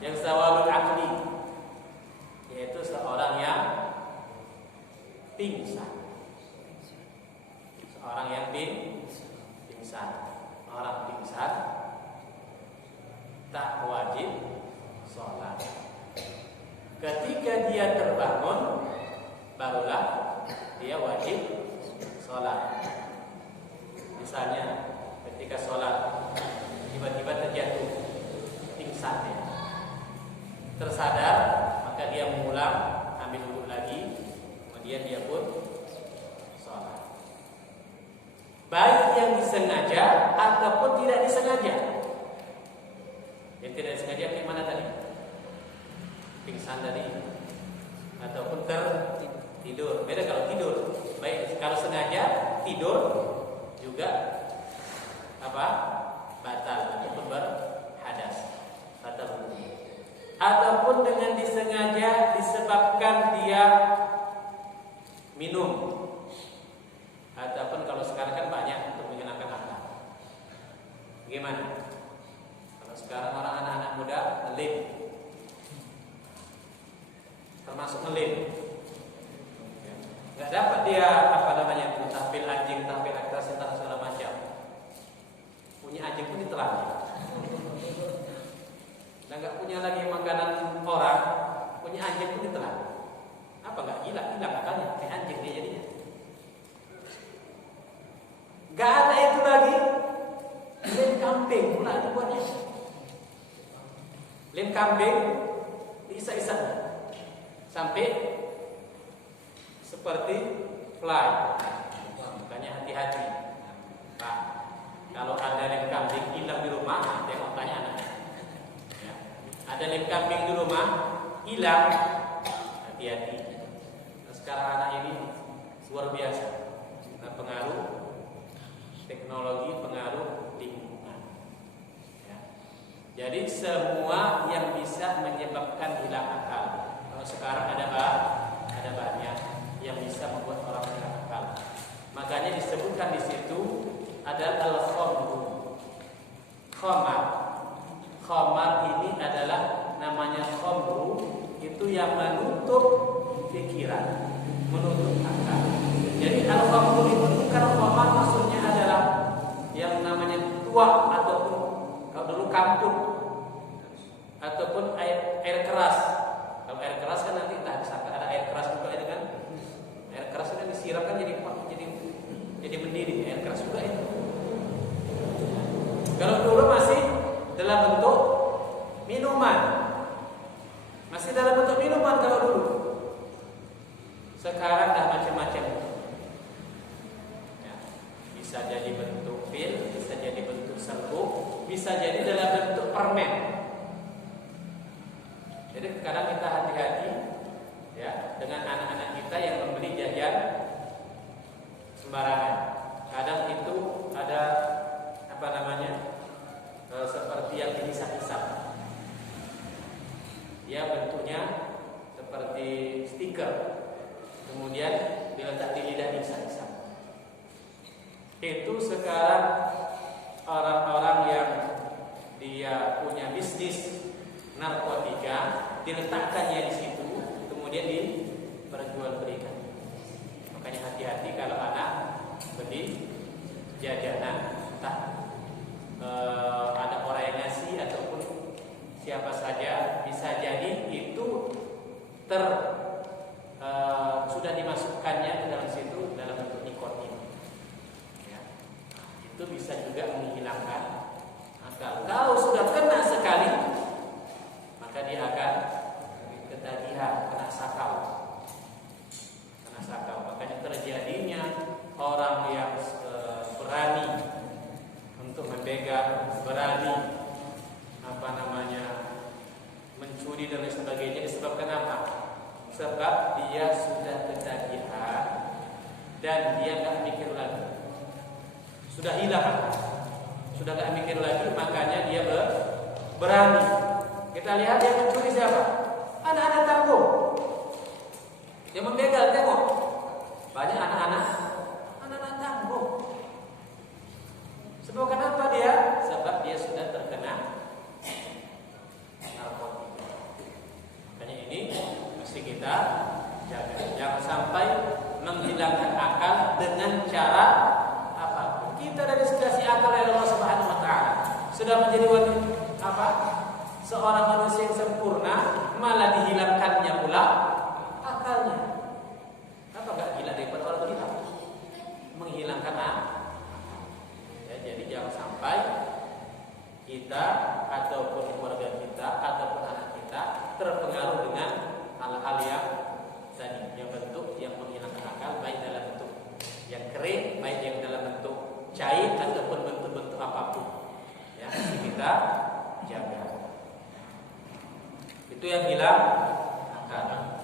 Yang zawalul aqli, yaitu seorang yang pingsan. Seorang yang pingsan. Orang pingsan tak wajib sholat. Ketika dia terbangun, barulah dia wajib sholat. Misalnya ketika sholat tiba-tiba terjatuh, pingsan dia, tersadar, maka dia mengulang, ambil wudhu lagi, kemudian dia pun sholat. Baik yang disengaja ataupun tidak disengaja. Yang tidak disengaja kayak mana tadi? Pingsan tadi, ataupun tertidur. Beda kalau tidur. Baik kalau sengaja tidur juga batal ataupun berhadas, batal wudhu. Ataupun dengan disengaja disebabkan dia minum. Ataupun kalau sekarang kan banyak untuk menghilangkan akal. Bagaimana? Kalau sekarang orang anak-anak muda ngelim, termasuk ngelim, nggak dapat dia tahfil anjing, tahfil akras, entah segala macam. Punya anjing pun ditelan, dan nggak punya lagi makanan orang, punya anjing pun ditelan. Apa nggak gila? Hilang akalnya, kayak anjing dia jadinya. Gak ada itu lagi. Lem kambing pula dibuatnya. Lem kambing diisak-isak sampai seperti fly. Makanya hati-hati. Pak, kalau ada lem kambing hilang di rumah, tengok tanya anaknya. Ya. Ada lem kambing di rumah hilang, hati-hati. Nah, sekarang anak ini luar biasa. Nah, pengaruh teknologi, pengaruh lingkungan. Ya. Jadi semua yang bisa menyebabkan hilang akal. Kalau sekarang ada banyak yang bisa membuat orang hilang akal. Makanya disebutkan di situ ada al-khamru. Khamar. Khamar ini adalah namanya khamru, itu yang menutup pikiran, menutup akal. Jadi al-khamru itu bukan khamar, maksudnya adalah yang namanya tua, ataupun kalau dulu kampung, ataupun air keras. Kalau air keras kan nanti tak disangka ada air keras juga itu kan. Air keras kan disiram kan jadi mendidih, air keras juga itu. Kalau dulu masih dalam bentuk minuman. Masih dalam bentuk minuman kalau dulu. Sekarang dah macam-macam. Ya. Bisa jadi bentuk pil, bisa jadi bentuk serbuk, bisa jadi dalam bentuk permen. Jadi sekarang kita hati-hati ya dengan anak-anak kita yang membeli jajan sembarangan. Kadang itu ada seperti yang dihisap-hisap. Dia bentuknya seperti stiker, kemudian diletak di lidah dihisap-hisap. Itu sekarang orang-orang yang dia punya bisnis narkotika diletakkannya di situ, kemudian diperjualbelikan. Makanya hati-hati kalau anak beli jajanan, entah ada orang yang ngasih ataupun siapa saja, bisa jadi itu sudah dimasukkannya ke dalam situ dalam bentuk nikotin. Ya. Itu bisa juga menghilangkan akal. Kalau sudah kena sekali, maka dia akan ketagihan, kena sakau. Makanya terjadinya orang yang berani untuk membegal, berani mencuri dan lain sebagainya, disebabkan apa? Sebab dia sudah ketagihan dan dia nggak mikir lagi, sudah hilang sudah gak mikir lagi, makanya dia berani. Kita lihat yang mencuri siapa? Anak-anak tangguh. Yang membegal, tengok. Banyak anak-anak tangguh. Sebab kenapa dia? Sebab dia sudah terkena narkotika. Makanya ini mesti kita jaga. Jangan sampai menghilangkan akal dengan cara apa? Kita dari dikasih akal oleh Allah Subhanahu wa taala. Sudah menjadi seorang manusia yang sempurna, malah dihilangkannya pula akalnya. Apa enggak gila daripada orang gila? Menghilangkan akal. Ya, jadi jangan sampai kita ataupun keluarga kita ataupun anak kita terpengaruh dengan hal-hal yang tadi, yang bentuk yang menghilangkan akal, baik dalam bentuk yang kering, baik yang dalam bentuk cair ataupun bentuk-bentuk apapun. Ya, mesti kita jaga. Itu yang hilang akal.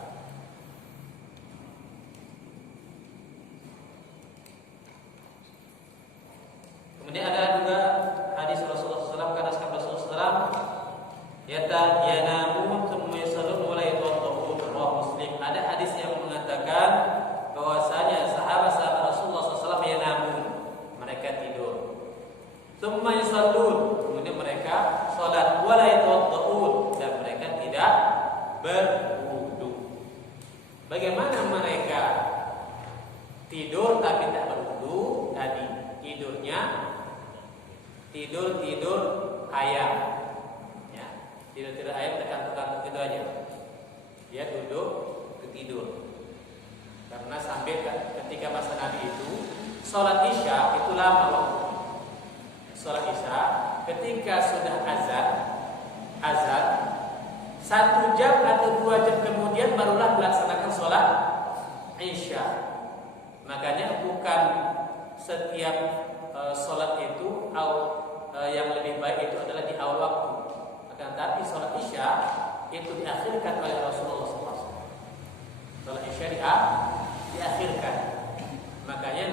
Kemudian ada juga hadis Rasulullah SAW, karena sahabat Rasulullah SAW, yanamun thumma yusallun wa la yatawadda'un, riwayat Muslim. Ada hadis yang mengatakan bahwasanya sahabat-sahabat Rasulullah SAW yanamun, mereka tidur. Thumma yusallun, kemudian mereka salat, wa la yatawadda'un, dan mereka tidak berwudu. Bagaimana mereka tidur tapi tak berwudu? Tadi tidurnya tidur ayam, ya, tidur ayam terkantuk-kantuk itu aja. Dia duduk ketidur. Karena sampai ketika masa Nabi itu sholat isya itu lama waktu. Sholat isya ketika sudah azan 1 jam atau 2 jam kemudian barulah melaksanakan sholat isya. Makanya bukan setiap sholat itu yang lebih baik itu adalah di awal waktu. Akan tetapi sholat isya itu diakhirkan oleh Rasulullah SAW. Sholat isya diakhirkan. Makanya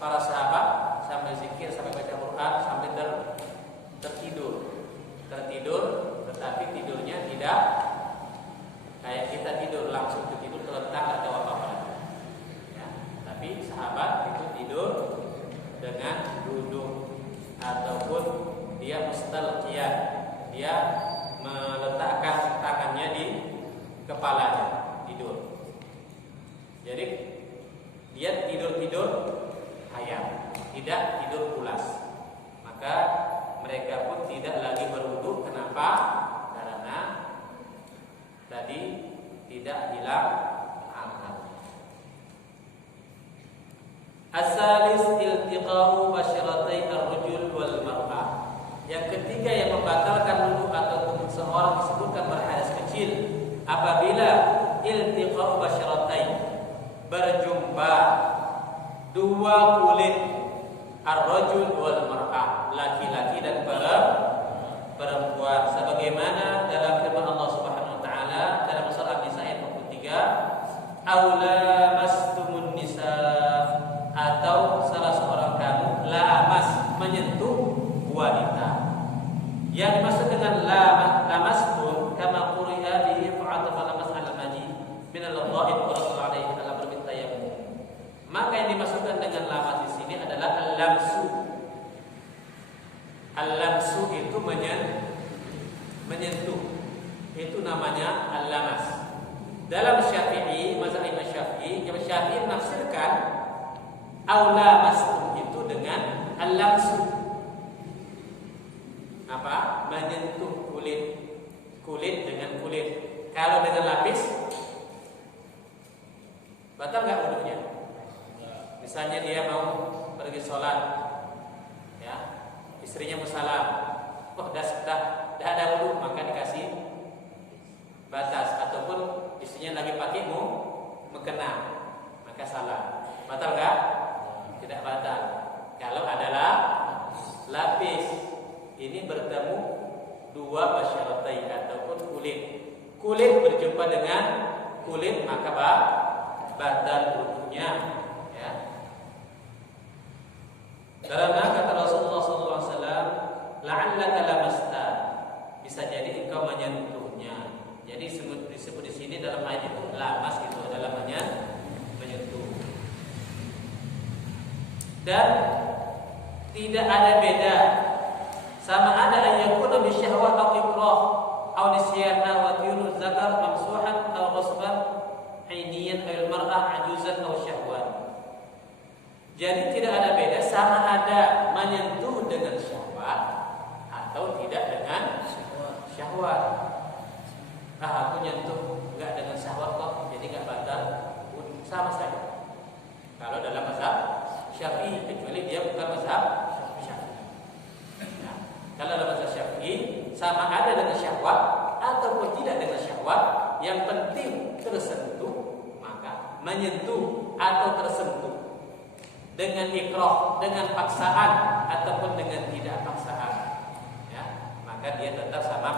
para sahabat sampai zikir, sampai baca Quran, sampai tertidur, tetapi tidurnya tidak kayak kita tidur langsung tertidur terlentang atau apa-apa. Ya, tapi sahabat itu tidur dengan duduk ataupun dia mustalqiyah, dia meletakkan tangannya di kepalanya, tidur. Jadi dia tidur ayam, tidak tidur pulas. Maka mereka pun tidak lagi berwudu. Kenapa? Karena tadi tidak hilang akal. Asalis iltiqa'u basyaratai ar-rajul wal mar'ah. Yang ketiga yang membatalkan wudu ataupun seorang disebutkan berhadas kecil apabila iltiqa'u basyaratai, berjumpa dua kulit ar-rajul wal mar'ah, laki-laki dan perempuan, sebagaimana dalam firman Allah Subhanahu wa taala dalam surah An-Nisa ayat 43, aula mastumun nisa, atau salah seorang kamu lamas, menyentuh wanita. Yang dimaksud dengan lamaspun kama quri'a bihi fa'atafa lamas al-maji min al-dha'id wa rasul alaihi ala tayammum. Maka yang dimaksudkan dengan lamas di sini adalah al-lamsu. Al-lamsu itu menyentuh. Itu namanya al-lamas. Dalam Syafi'i, mazhab Imam Syafi'i, Imam Syafi'i menafsirkan aula mastum itu dengan al-lamsu. Apa? Menyentuh kulit dengan kulit. Kalau dengan lapis batal enggak wudunya? Misalnya dia mau pergi sholat, ya, istrinya mau salam, dah ada wudu, maka dikasih batas. Ataupun istrinya lagi pakai mau mekena, maka salam, batal enggak? Tidak batal. Kalau adalah lapis, ini bertemu dua basyaratai ataupun kulit berjumpa dengan kulit, maka batal wudunya. Ya. Karena kata Rasulullah SAW, la'allaka lamasta, bisa jadi engkau menyentuhnya. Jadi disebut di sini dalam ayat itu lamas itu adalah menyentuh. Dan tidak ada beda, sama ada ayyakuna bisyahwat atau ikrah atau nisyana wa tuyunu zakar mamsuhan atau ghasban ainiyan al mar'ah ajuzan atau syahwan. Jadi tidak ada beda, sama ada menyentuh dengan syahwat atau tidak dengan syahwat. Aku nyentuh enggak dengan syahwat kok, jadi enggak batal, sama saja. Kalau dalam mazhab Syafi'i, kecuali dia bukan mazhab Syafi'i. Nah, kalau dalam mazhab Syafi'i sama ada dengan syahwat ataupun tidak dengan syahwat, yang penting tersentuh, maka menyentuh atau tersentuh dengan ikrah, dengan paksaan ataupun dengan tidak paksaan, ya, maka dia tetap sama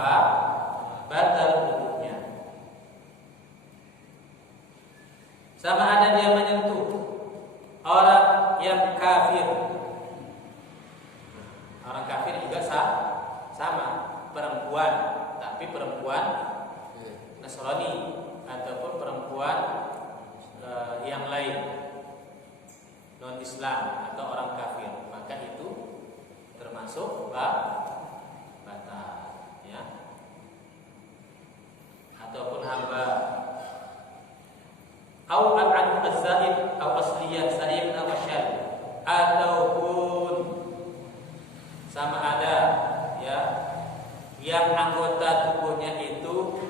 batal wudhunya. Sama ada dia menyentuh orang yang kafir. Orang kafir juga sama, perempuan, tapi perempuan Nasrani ataupun perempuan yang lain, non Islam atau orang kafir, maka itu termasuk batal, ya. Ataupun hamba au al-adu az-zaid au asliyah sayyid aw syal, ataupun sama ada, ya, yang anggota tubuhnya itu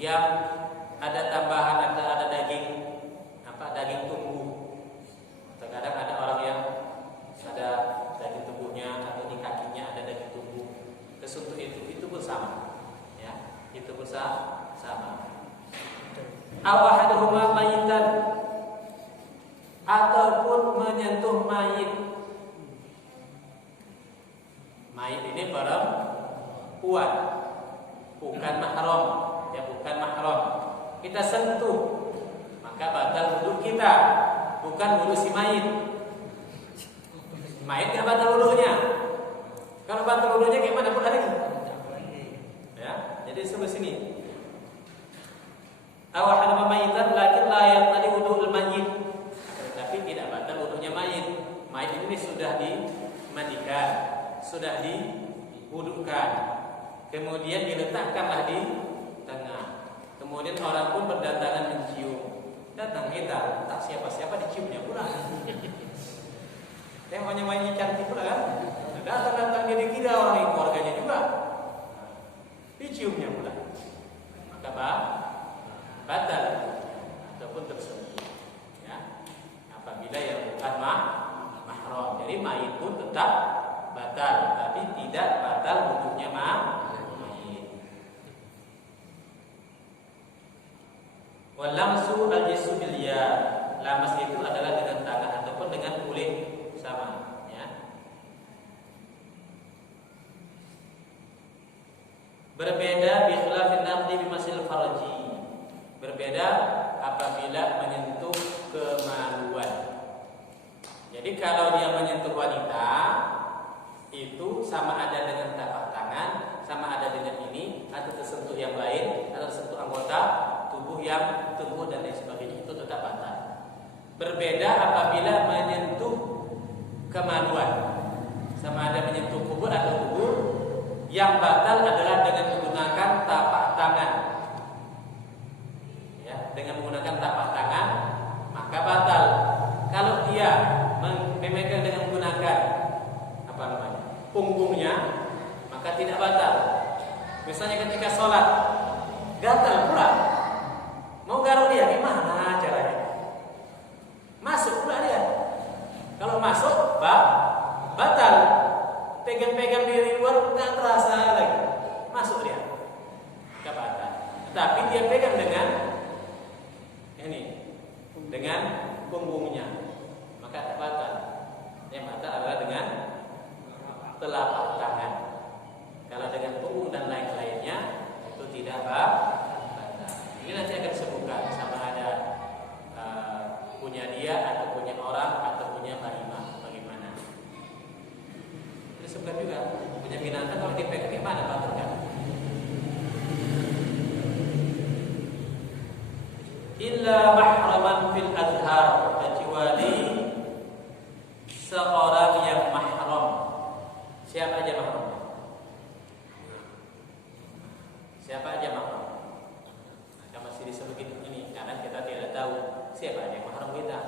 yang ada tambahan, ada daging tumbuh. Terkadang ada orang yang ada daging tubuhnya atau di kakinya ada daging tumbuh, kesentuh itu pun sama, ya, itu pun sama. Awahaduhuma mayitan, ataupun menyentuh mayit. Mayit ini perempuan, bukan mahram, ya, bukan mahram. Kita sentuh, maka batal wudhu kita, bukan wudhu si mayit. Mayit nggak batal wudhunya. Kalau batal wudhunya gimana pun ada, ya. Jadi sebelah sini. Awahad mayitan lakin la yaqtadi wudhu al-mayyit, tapi tidak batal wudhunya mayit. Mayit ini sudah dimandikan, sudah diwudhukan, kemudian diletakkanlah di tengah. Kemudian orang pun berdatangan mencium. Datang kita, tak siapa-siapa diciumnya pula. Hanya mayit cantik pula kan? Datang dia dikira orang itu keluarganya juga, diciumnya pula. Maka batal ataupun tersentuh, ya, apabila yang bukan mahram. Jadi mayit pun tetap batal, tapi tidak batal wudhunya mayit. Walamsu al-jismu bil yad, lamas itu adalah dengan tangan ataupun dengan kulit, sama, ya. Berbeda bi khilafin naqdi bi masil farji, berbeda apabila menyentuh kemaluan. Jadi kalau dia menyentuh wanita itu sama ada dengan tapak tangan, sama ada dengan ini, atau tersentuh yang lain, atau tersentuh anggota tubuh yang tumbuh dan lain sebagainya, itu tetap batal. Berbeda apabila menyentuh kemaluan, sama ada menyentuh kubur atau kubur, yang batal adalah dengan menggunakan tapak tangan. Dengan menggunakan tapak tangan maka batal. Kalau dia memegang dengan menggunakan punggungnya, maka tidak batal. Misalnya ketika sholat gatal pula, mau garuk dia gimana caranya? Masuk pula dia. Kalau masuk batal. Pegang-pegang di luar nggak terasa lagi, masuk dia, nggak batal. Tetapi dia pegang dengan punggungnya, maka tak batal. Yang batal adalah dengan telapak tangan. Kalau dengan punggung dan lain-lainnya itu tidak batal. Ini nanti akan disebutkan sama ada punya dia atau punya orang atau punya bahimah, bagaimana. Terus disebutkan juga punya binatang kalau dipegang gimana batalkan? Illa mahraman fil azhar, kecuali seorang yang mahram. Siapa aja mahram? Siapa aja mahram? Maka masih disebutkan ini karena kita tidak tahu siapa aja yang mahram kita.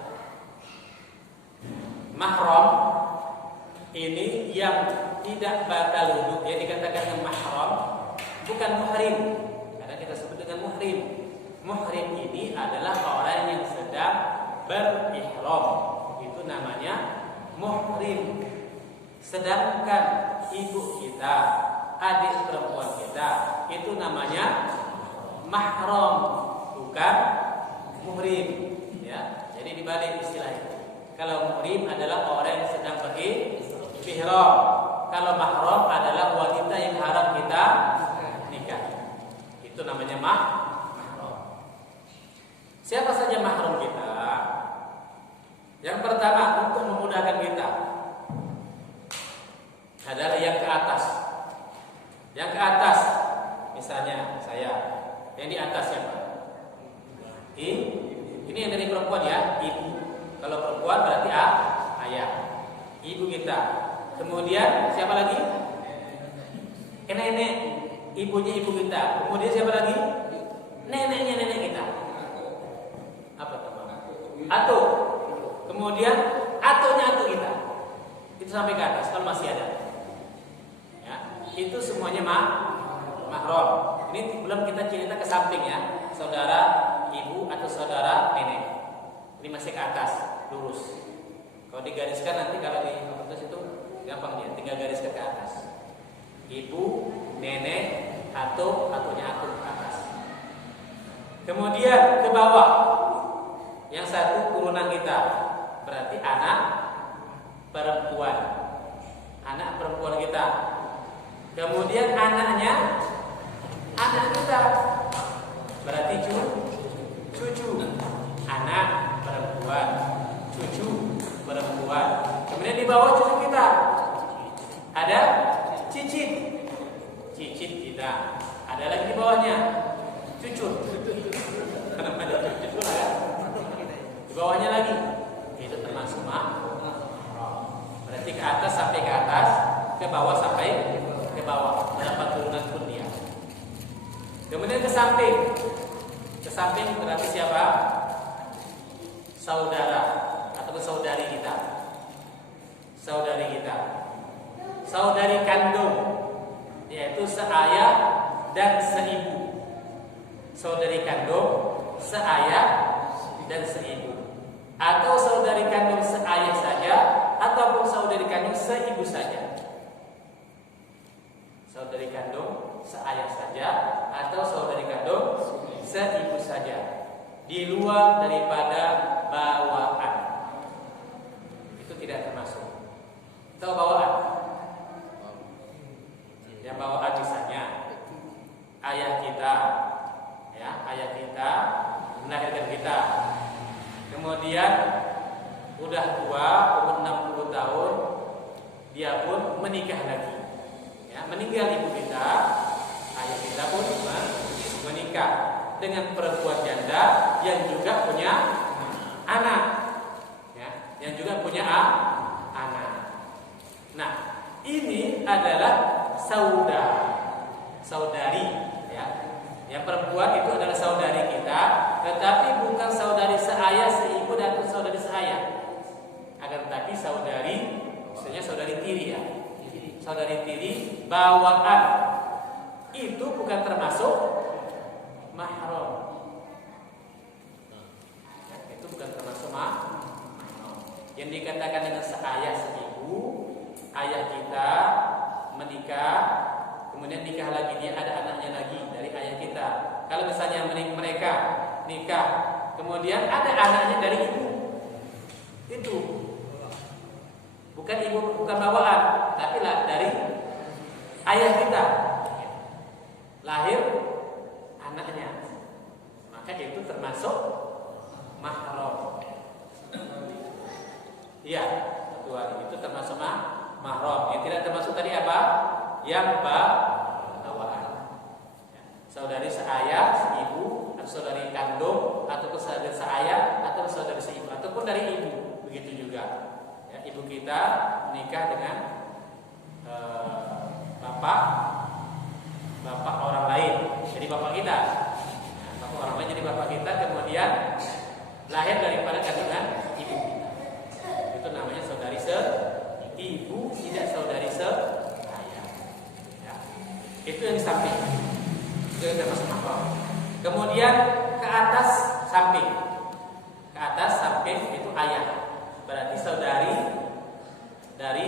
Mahram ini yang tidak batal wudhu, yang dikatakan yang mahram, bukan muhrim. Karena kita sebut dengan muhrim. Muhrim ini adalah orang yang sedang berihram. Itu namanya muhrim. Sedangkan ibu kita, adik perempuan kita, itu namanya mahram, bukan muhrim. Ya, jadi dibalik istilah itu. Kalau muhrim adalah orang yang sedang berihram. Kalau mahram adalah wanita yang haram kita nikah. Itu namanya mahram. Siapa saja mahram kita? Yang pertama untuk memudahkan kita adalah yang ke atas. Yang ke atas, misalnya saya. Yang di atas siapa? Ini yang dari perempuan ya, ibu. Kalau perempuan berarti ayah. Ibu kita. Kemudian siapa lagi? Nenek. Ibunya ibu kita. Kemudian siapa lagi? Neneknya nenek kita. Apa teman? Atuk. Kemudian atunya atu kita. Itu sampai ke atas kalau masih ada. Ya, itu semuanya mahram. Ini belum kita cerita ke samping ya, saudara ibu atau saudara nenek. Ini masih ke atas, lurus. Kalau digariskan nanti kalau di atas itu gampang dia, tinggal gariskan ke atas. Ibu, nenek, atunya atu ke atas. Kemudian ke bawah. Yang satu turunan kita, berarti anak perempuan. Anak perempuan kita. Kemudian anaknya anak kita. Berarti cucu. Anak perempuan, cucu perempuan. Kemudian di bawah cucu kita ada cicit kita. Ada lagi di bawahnya cucu. Kenapa ada cucu ya? Di bawahnya lagi itu termasuk berarti ke atas sampai ke atas, ke bawah sampai ke bawah, berapa turunan pun dia. Kemudian ke samping berarti siapa? Saudara atau saudari kita. Saudari kandung, yaitu seayah dan seibu. Saudari kandung, seayah dan seibu. Atau saudari kandung seayah saja, ataupun saudari kandung seibu saja. Saudari kandung seayah saja, atau saudari kandung seibu saja. Di luar daripada bawaan. Itu tidak termasuk. Tahu bawaan? Yang bawaan misalnya ayah kita, ya, ayah kita melahirkan kita. Kemudian udah tua, umur 60 tahun, dia pun menikah lagi. Ya, meninggal ibu kita, ayah kita pun menikah dengan perempuan janda yang juga punya anak, ya, yang juga punya anak. Nah, ini adalah saudari, ya. Yang perempuan itu adalah saudari kita, tetapi bukan saudari seayah, seibu dan saudari seayah. Akan tetapi saudari, maksudnya saudari tiri ya. Saudari tiri bawaan itu bukan termasuk mahram. Itu bukan termasuk mahram. Yang dikatakan dengan seayah seibu, ayah kita menikah, kemudian nikah lagi, dia ada anaknya lagi dari ayah kita. Kalau misalnya mereka nikah, kemudian ada anaknya dari ibu, itu bukan ibu, bukan bawaan, tapi dari ayah kita lahir anaknya, maka itu termasuk mahram. Iya, itu termasuk mahram. Yang tidak termasuk seperti apa? Yang bawaan. Saudari seayah, seibu, atau saudari kandung, atau saudari seayah, atau saudari seibu, ataupun dari ibu, begitu juga. Ya, ibu kita menikah dengan bapak orang lain, jadi bapak kita. Bapak orang lain jadi bapak kita, kemudian lahir daripada kandungan ibu kita. Itu namanya saudari seibu, tidak saudari seayah. Ya. Itu yang di samping. Itu yang termasuk mahram. Kemudian ke atas samping. Ke atas samping itu ayah. Berarti saudari dari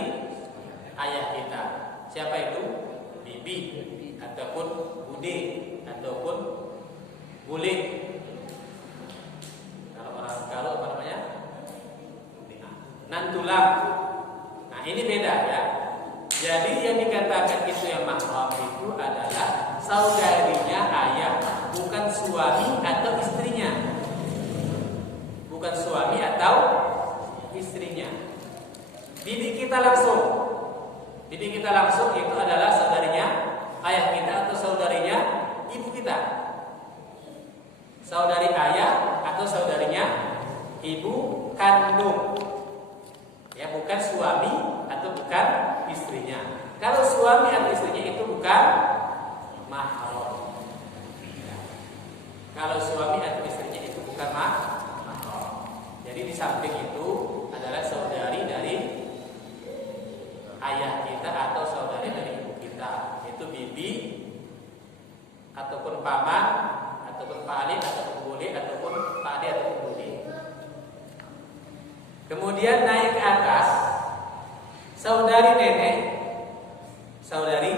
ayah kita. Siapa itu? Bibi ataupun bude ataupun bule. Kalau apa namanya? Nantulang. Nah, ini beda ya. Jadi yang dikatakan itu yang mahram itu adalah saudarinya ayah, bukan suami atau istrinya. Bukan suami atau istrinya. Bibi kita langsung. Bibi kita langsung itu adalah saudarinya ayah kita atau saudarinya ibu kita. Saudari ayah atau saudarinya ibu kandung. Ya, bukan suami atau bukan istrinya. Kalau suami atau istrinya itu bukan mahram. Ya. Kalau suami atau istrinya itu bukan mahram. Jadi di samping itu adalah saudari dari ayah kita atau saudari dari ibu kita. Itu bibi ataupun paman ataupun pak ali ataupun bude ataupun pak ade ataupun bude. Kemudian naik ke atas, saudari nenek. Saudari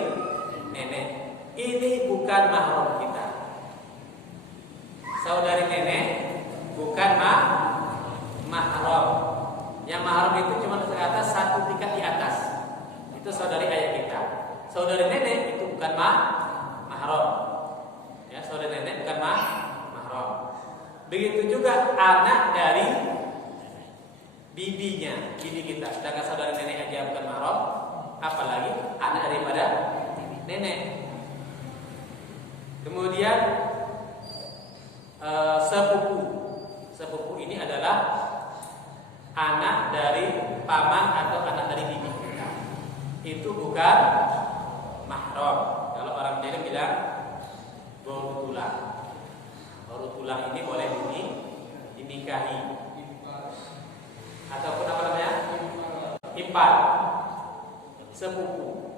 nenek ini bukan mahram kita. Saudari nenek bukan mahram. Yang mahram itu cuma ke atas, satu tingkat di atas. Itu saudari ayah kita. Saudari nenek itu bukan mahram. Ya, saudari nenek bukan mahram. Begitu juga anak dari bibinya, bibi kita. Sedangkan saudara nenek aja bukan mahram, apalagi anak daripada nenek. Kemudian sepupu. Sepupu ini adalah anak dari paman atau anak dari bibi kita. Itu bukan mahram. Kalau orang Jawa bilang baru tulang. Baru tulang ini boleh dinikahi. Ataupun apa namanya? Ipar, sepupu,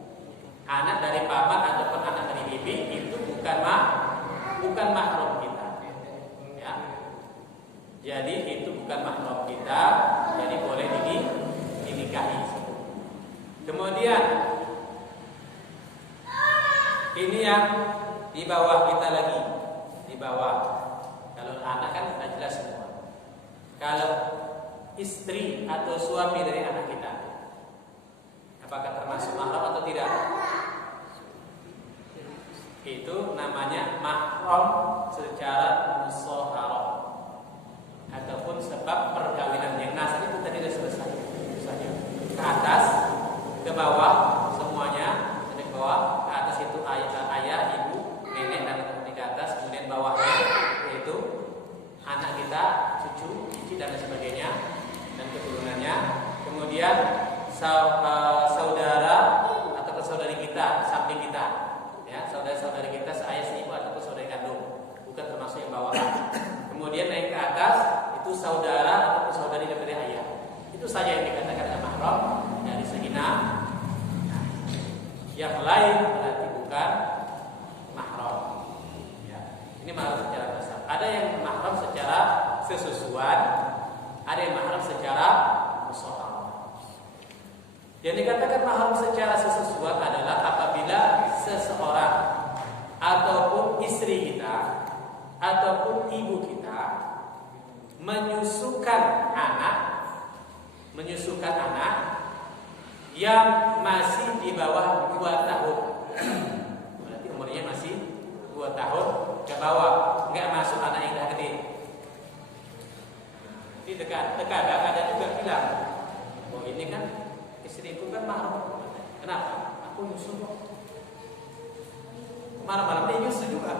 anak dari paman ataupun anak dari bibi itu bukan mahram kita. Ya. Jadi itu bukan mahram kita, jadi boleh dinikahi. Kemudian ini yang di bawah kita lagi, di bawah. Kalau anak kan sudah jelas semua. Kalau istri atau suami dari anak kita, apakah termasuk mahram atau tidak? Itu namanya mahram secara musyawarah ataupun sebab perkawinan. Yang nasab itu tadi sudah selesai. Itu saja. Ke atas, ke bawah semuanya. Dari bawah ke atas itu ayah, ibu, nenek dan di atas. Kemudian bawahnya yaitu anak kita, cucu, cici dan sebagainya. Dan keturunannya. Kemudian saudara atau saudari kita, samping kita, ya, saudara-saudari kita seayah seibu ataupun saudari kandung, bukan termasuk yang bawahan. Kemudian naik ke atas itu saudara ataupun saudari dari ayah. Itu saja yang dikatakan dengan mahram dari segi yang lain berarti bukan mahram. Ya. Ini mahram secara dasar. Ada yang mahram secara sesusuan. Ada yang mahram secara musyawarah. Yang dikatakan mahram secara sesusuan adalah apabila seseorang ataupun istri kita ataupun ibu kita menyusukan anak yang masih di bawah 2 tahun. Berarti umurnya masih 2 tahun ke bawah, enggak masuk anak yang dah gede. Terkadang ada juga bilang, oh ini kan istriku kan mahram. Kenapa? Aku Aku nyusu kok. Malam-malam dia nyusu juga.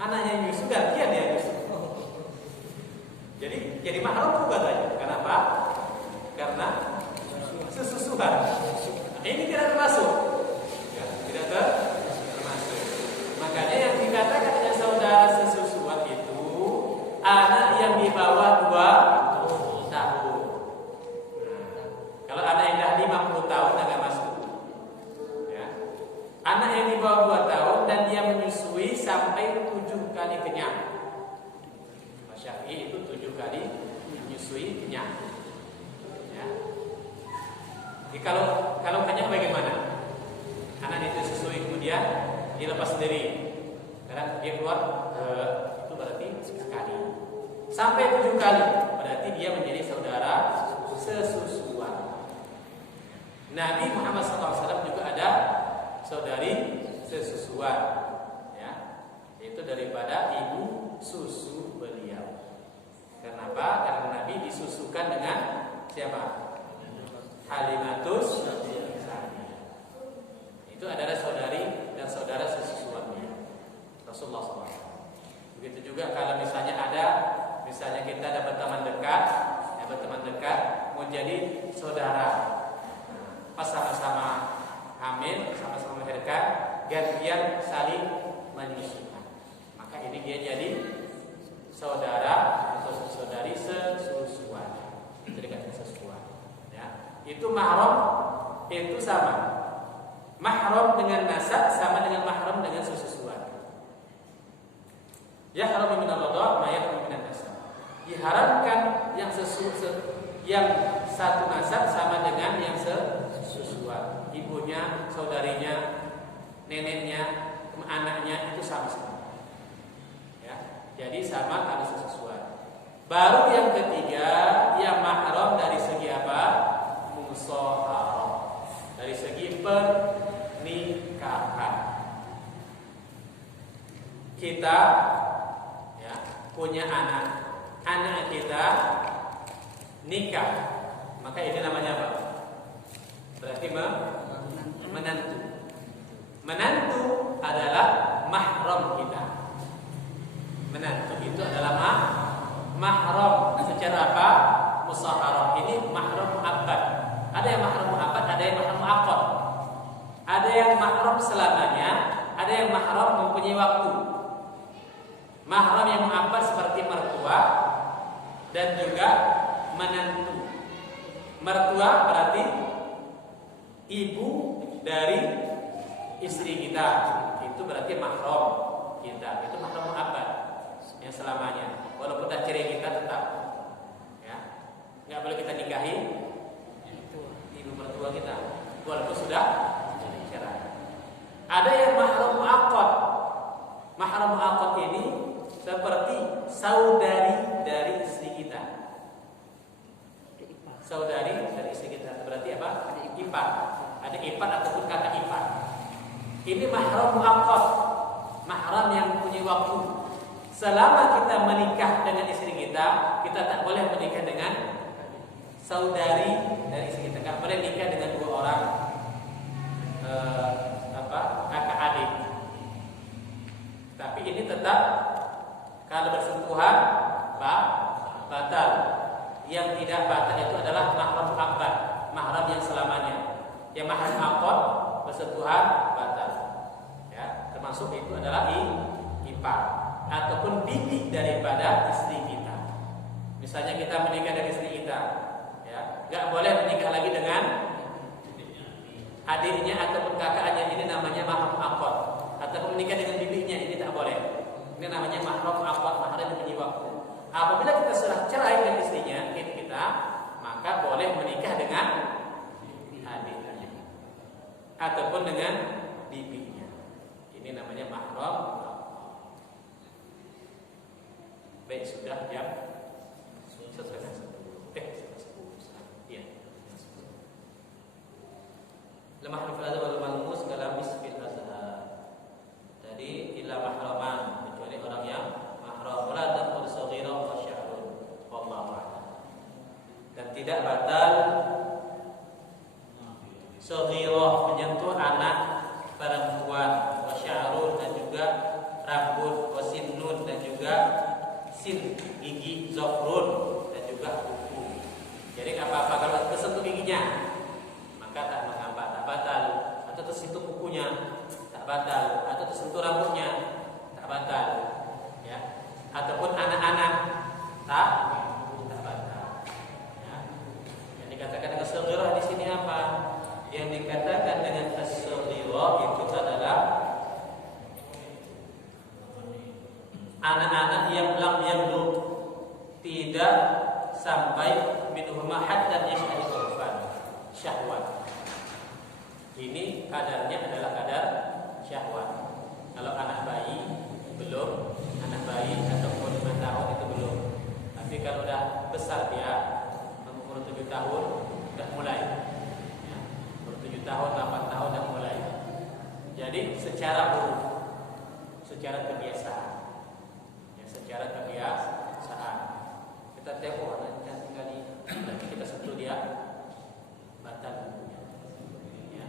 Anaknya nyusu gantian dia nyusu. Jadi mahram juga tadi. Kenapa? Karena sesusuhan. Ini tidak termasuk. Ya, tidak termasuk. Makanya yang dikatakan dengan saudara sesusuhan itu anak yang di bawah 2 tahun. Kalau anak yang dah 50 tahun agak masuk. Ya. Anak yang di bawah 2 tahun dan dia menyusui sampai 7 kali kenyang. Syafi'i itu 7 kali menyusui kenyang. Ya. Jadi kalau kenyang bagaimana? Anak itu susui kemudian dilepas sendiri. Karena dia keluar itu berarti sekali. Sampai 7 kali berarti dia menjadi saudara sesusuan. Nabi Muhammad SAW juga ada saudari sesusuan, ya, itu daripada ibu susu beliau. Kenapa? Karena Nabi disusukan dengan siapa? Halimatus Sa'diyah. Itu adalah saudari dan saudara sesusuan dia, Rasulullah SAW. Begitu juga kalau misalnya kita dapat teman dekat, mau jadi saudara, pas sama-sama hamil, sama-sama melahirkan, gantian saling menyusukan. Maka ini dia jadi saudara atau saudari sesusuan. Itu dikatakan sesusuan. Ya. Itu mahram itu sama. Mahram dengan nasab sama dengan mahram dengan sesusuan. Ya haram min al-radha' ma yahrum min an-nasab. Diharamkan yang yang satu nasab sama dengan yang sesusuan. Ibunya, saudarinya, neneknya, anaknya itu sama-sama. Ya, jadi sama kalau sesusuan. Baru yang ketiga, yang mahram dari segi apa? Musaharah. Dari segi pernikahan. Kita ya punya anak kita nikah, maka ini namanya apa? Berarti menantu. Menantu adalah mahram kita. Menantu itu adalah mahram. Secara apa? Musaharah. Ini mahram mu'abbad. Ada yang mahram mu'abbad, ada yang mahram mu'aqqad. Ada yang mahram selamanya, ada yang mahram mempunyai waktu. Mahram yang mu'abbad seperti mertua dan juga menantu. Mertua berarti ibu dari istri kita, itu berarti mahram kita. Itu mahram mu'abbad yang selamanya. Walaupun dah cerai kita tetap, ya, nggak boleh kita nikahi ibu mertua kita, walaupun sudah cerai. Ada yang mahram mu'aqqad. Mahram mu'aqqad ini seperti saudari dari istri kita. Saudari dari istri kita berarti apa? Ipar. Ada ipar ataupun kakak ipar. Ini mahram mu'aqqad, mahram yang punya waktu. Selama kita menikah dengan istri kita, kita tak boleh menikah dengan saudari dari istri kita. Tak boleh nikah dengan dua orang kakak adik. Tapi ini tetap kalau bersentuhan batal. Yang tidak batal itu adalah mahram mu'abbad, mahram yang selamanya. Yang mahram mu'aqqad bersentuhan batal. Ya, termasuk itu adalah ipar ataupun bibi daripada istri kita. Misalnya kita menikah dengan istri kita, ya, nggak boleh menikah lagi dengan adiknya ataupun kakaknya. Ini namanya mahram mu'aqqad. Ataupun menikah dengan bibinya, ini tak boleh. Ini namanya mahram mu'aqqad, mahram yang punya waktu. Apabila kita sudah cerai dengan istrinya kita, maka boleh menikah dengan adiknya ataupun dengan bibinya. Ini namanya mahram. Baik, sudah jam 11.10. Iya. Lemah al-fadha wal malmus kalam isfil azhar. Tadi illa mahraman, kecuali orang yang mahram, wala taqul saghira wa syahrun. Wallahu a'lam. Dan tidak batal saghira as-saghirah, menyentuh anak perempuan, wa sya'run, dan juga rambut, wa sinnun, dan juga sin, gigi, zafrun, dan juga kuku. Jadi nggak apa-apa kalau tersentuh giginya, maka tak mengapa, tak batal. Atau tersentuh kukunya, tak batal. Atau tersentuh rambutnya, tak batal. Ya. Ataupun anak-anak, tak batal. Ya. Yang dikatakan dengan saghirah di sini apa? Yang dikatakan dengan as-saghirah itu adalah anak-anak yang lam yamluk, tidak sampai minhuma haddan yashhadu urfan, syahwat. Ini kadarnya adalah kadar syahwat. Kalau anak bayi belum, anak bayi ataupun 5 tahun itu belum. Tapi kalau udah besar dia, umur 7 tahun sudah mulai. Ya, umur 7 tahun, 8 tahun sudah mulai. Jadi secara uruf, secara kebiasaan. Ya, secara kebiasaan. Kita tengok anak cantik kali, nanti kita sentuh dia, batal. Ya.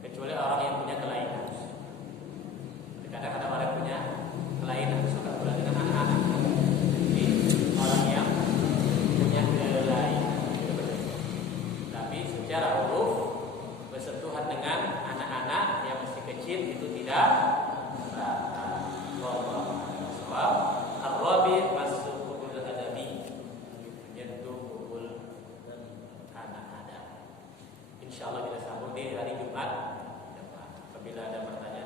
Kecuali orang yang punya kelainan. Kadang-kadang orang punya kelainan, suka pula dengan anak-anak. Jadi orang yang punya kelainan. Tapi secara uruf, bersentuhan dengan anak-anak yang masih kecil itu tidak sebab ar-rabi masuk kubul adabi, menyentuh kubul anak-anak. Insyaallah kita sambung di hari Jumat depan. Apabila ada pertanyaan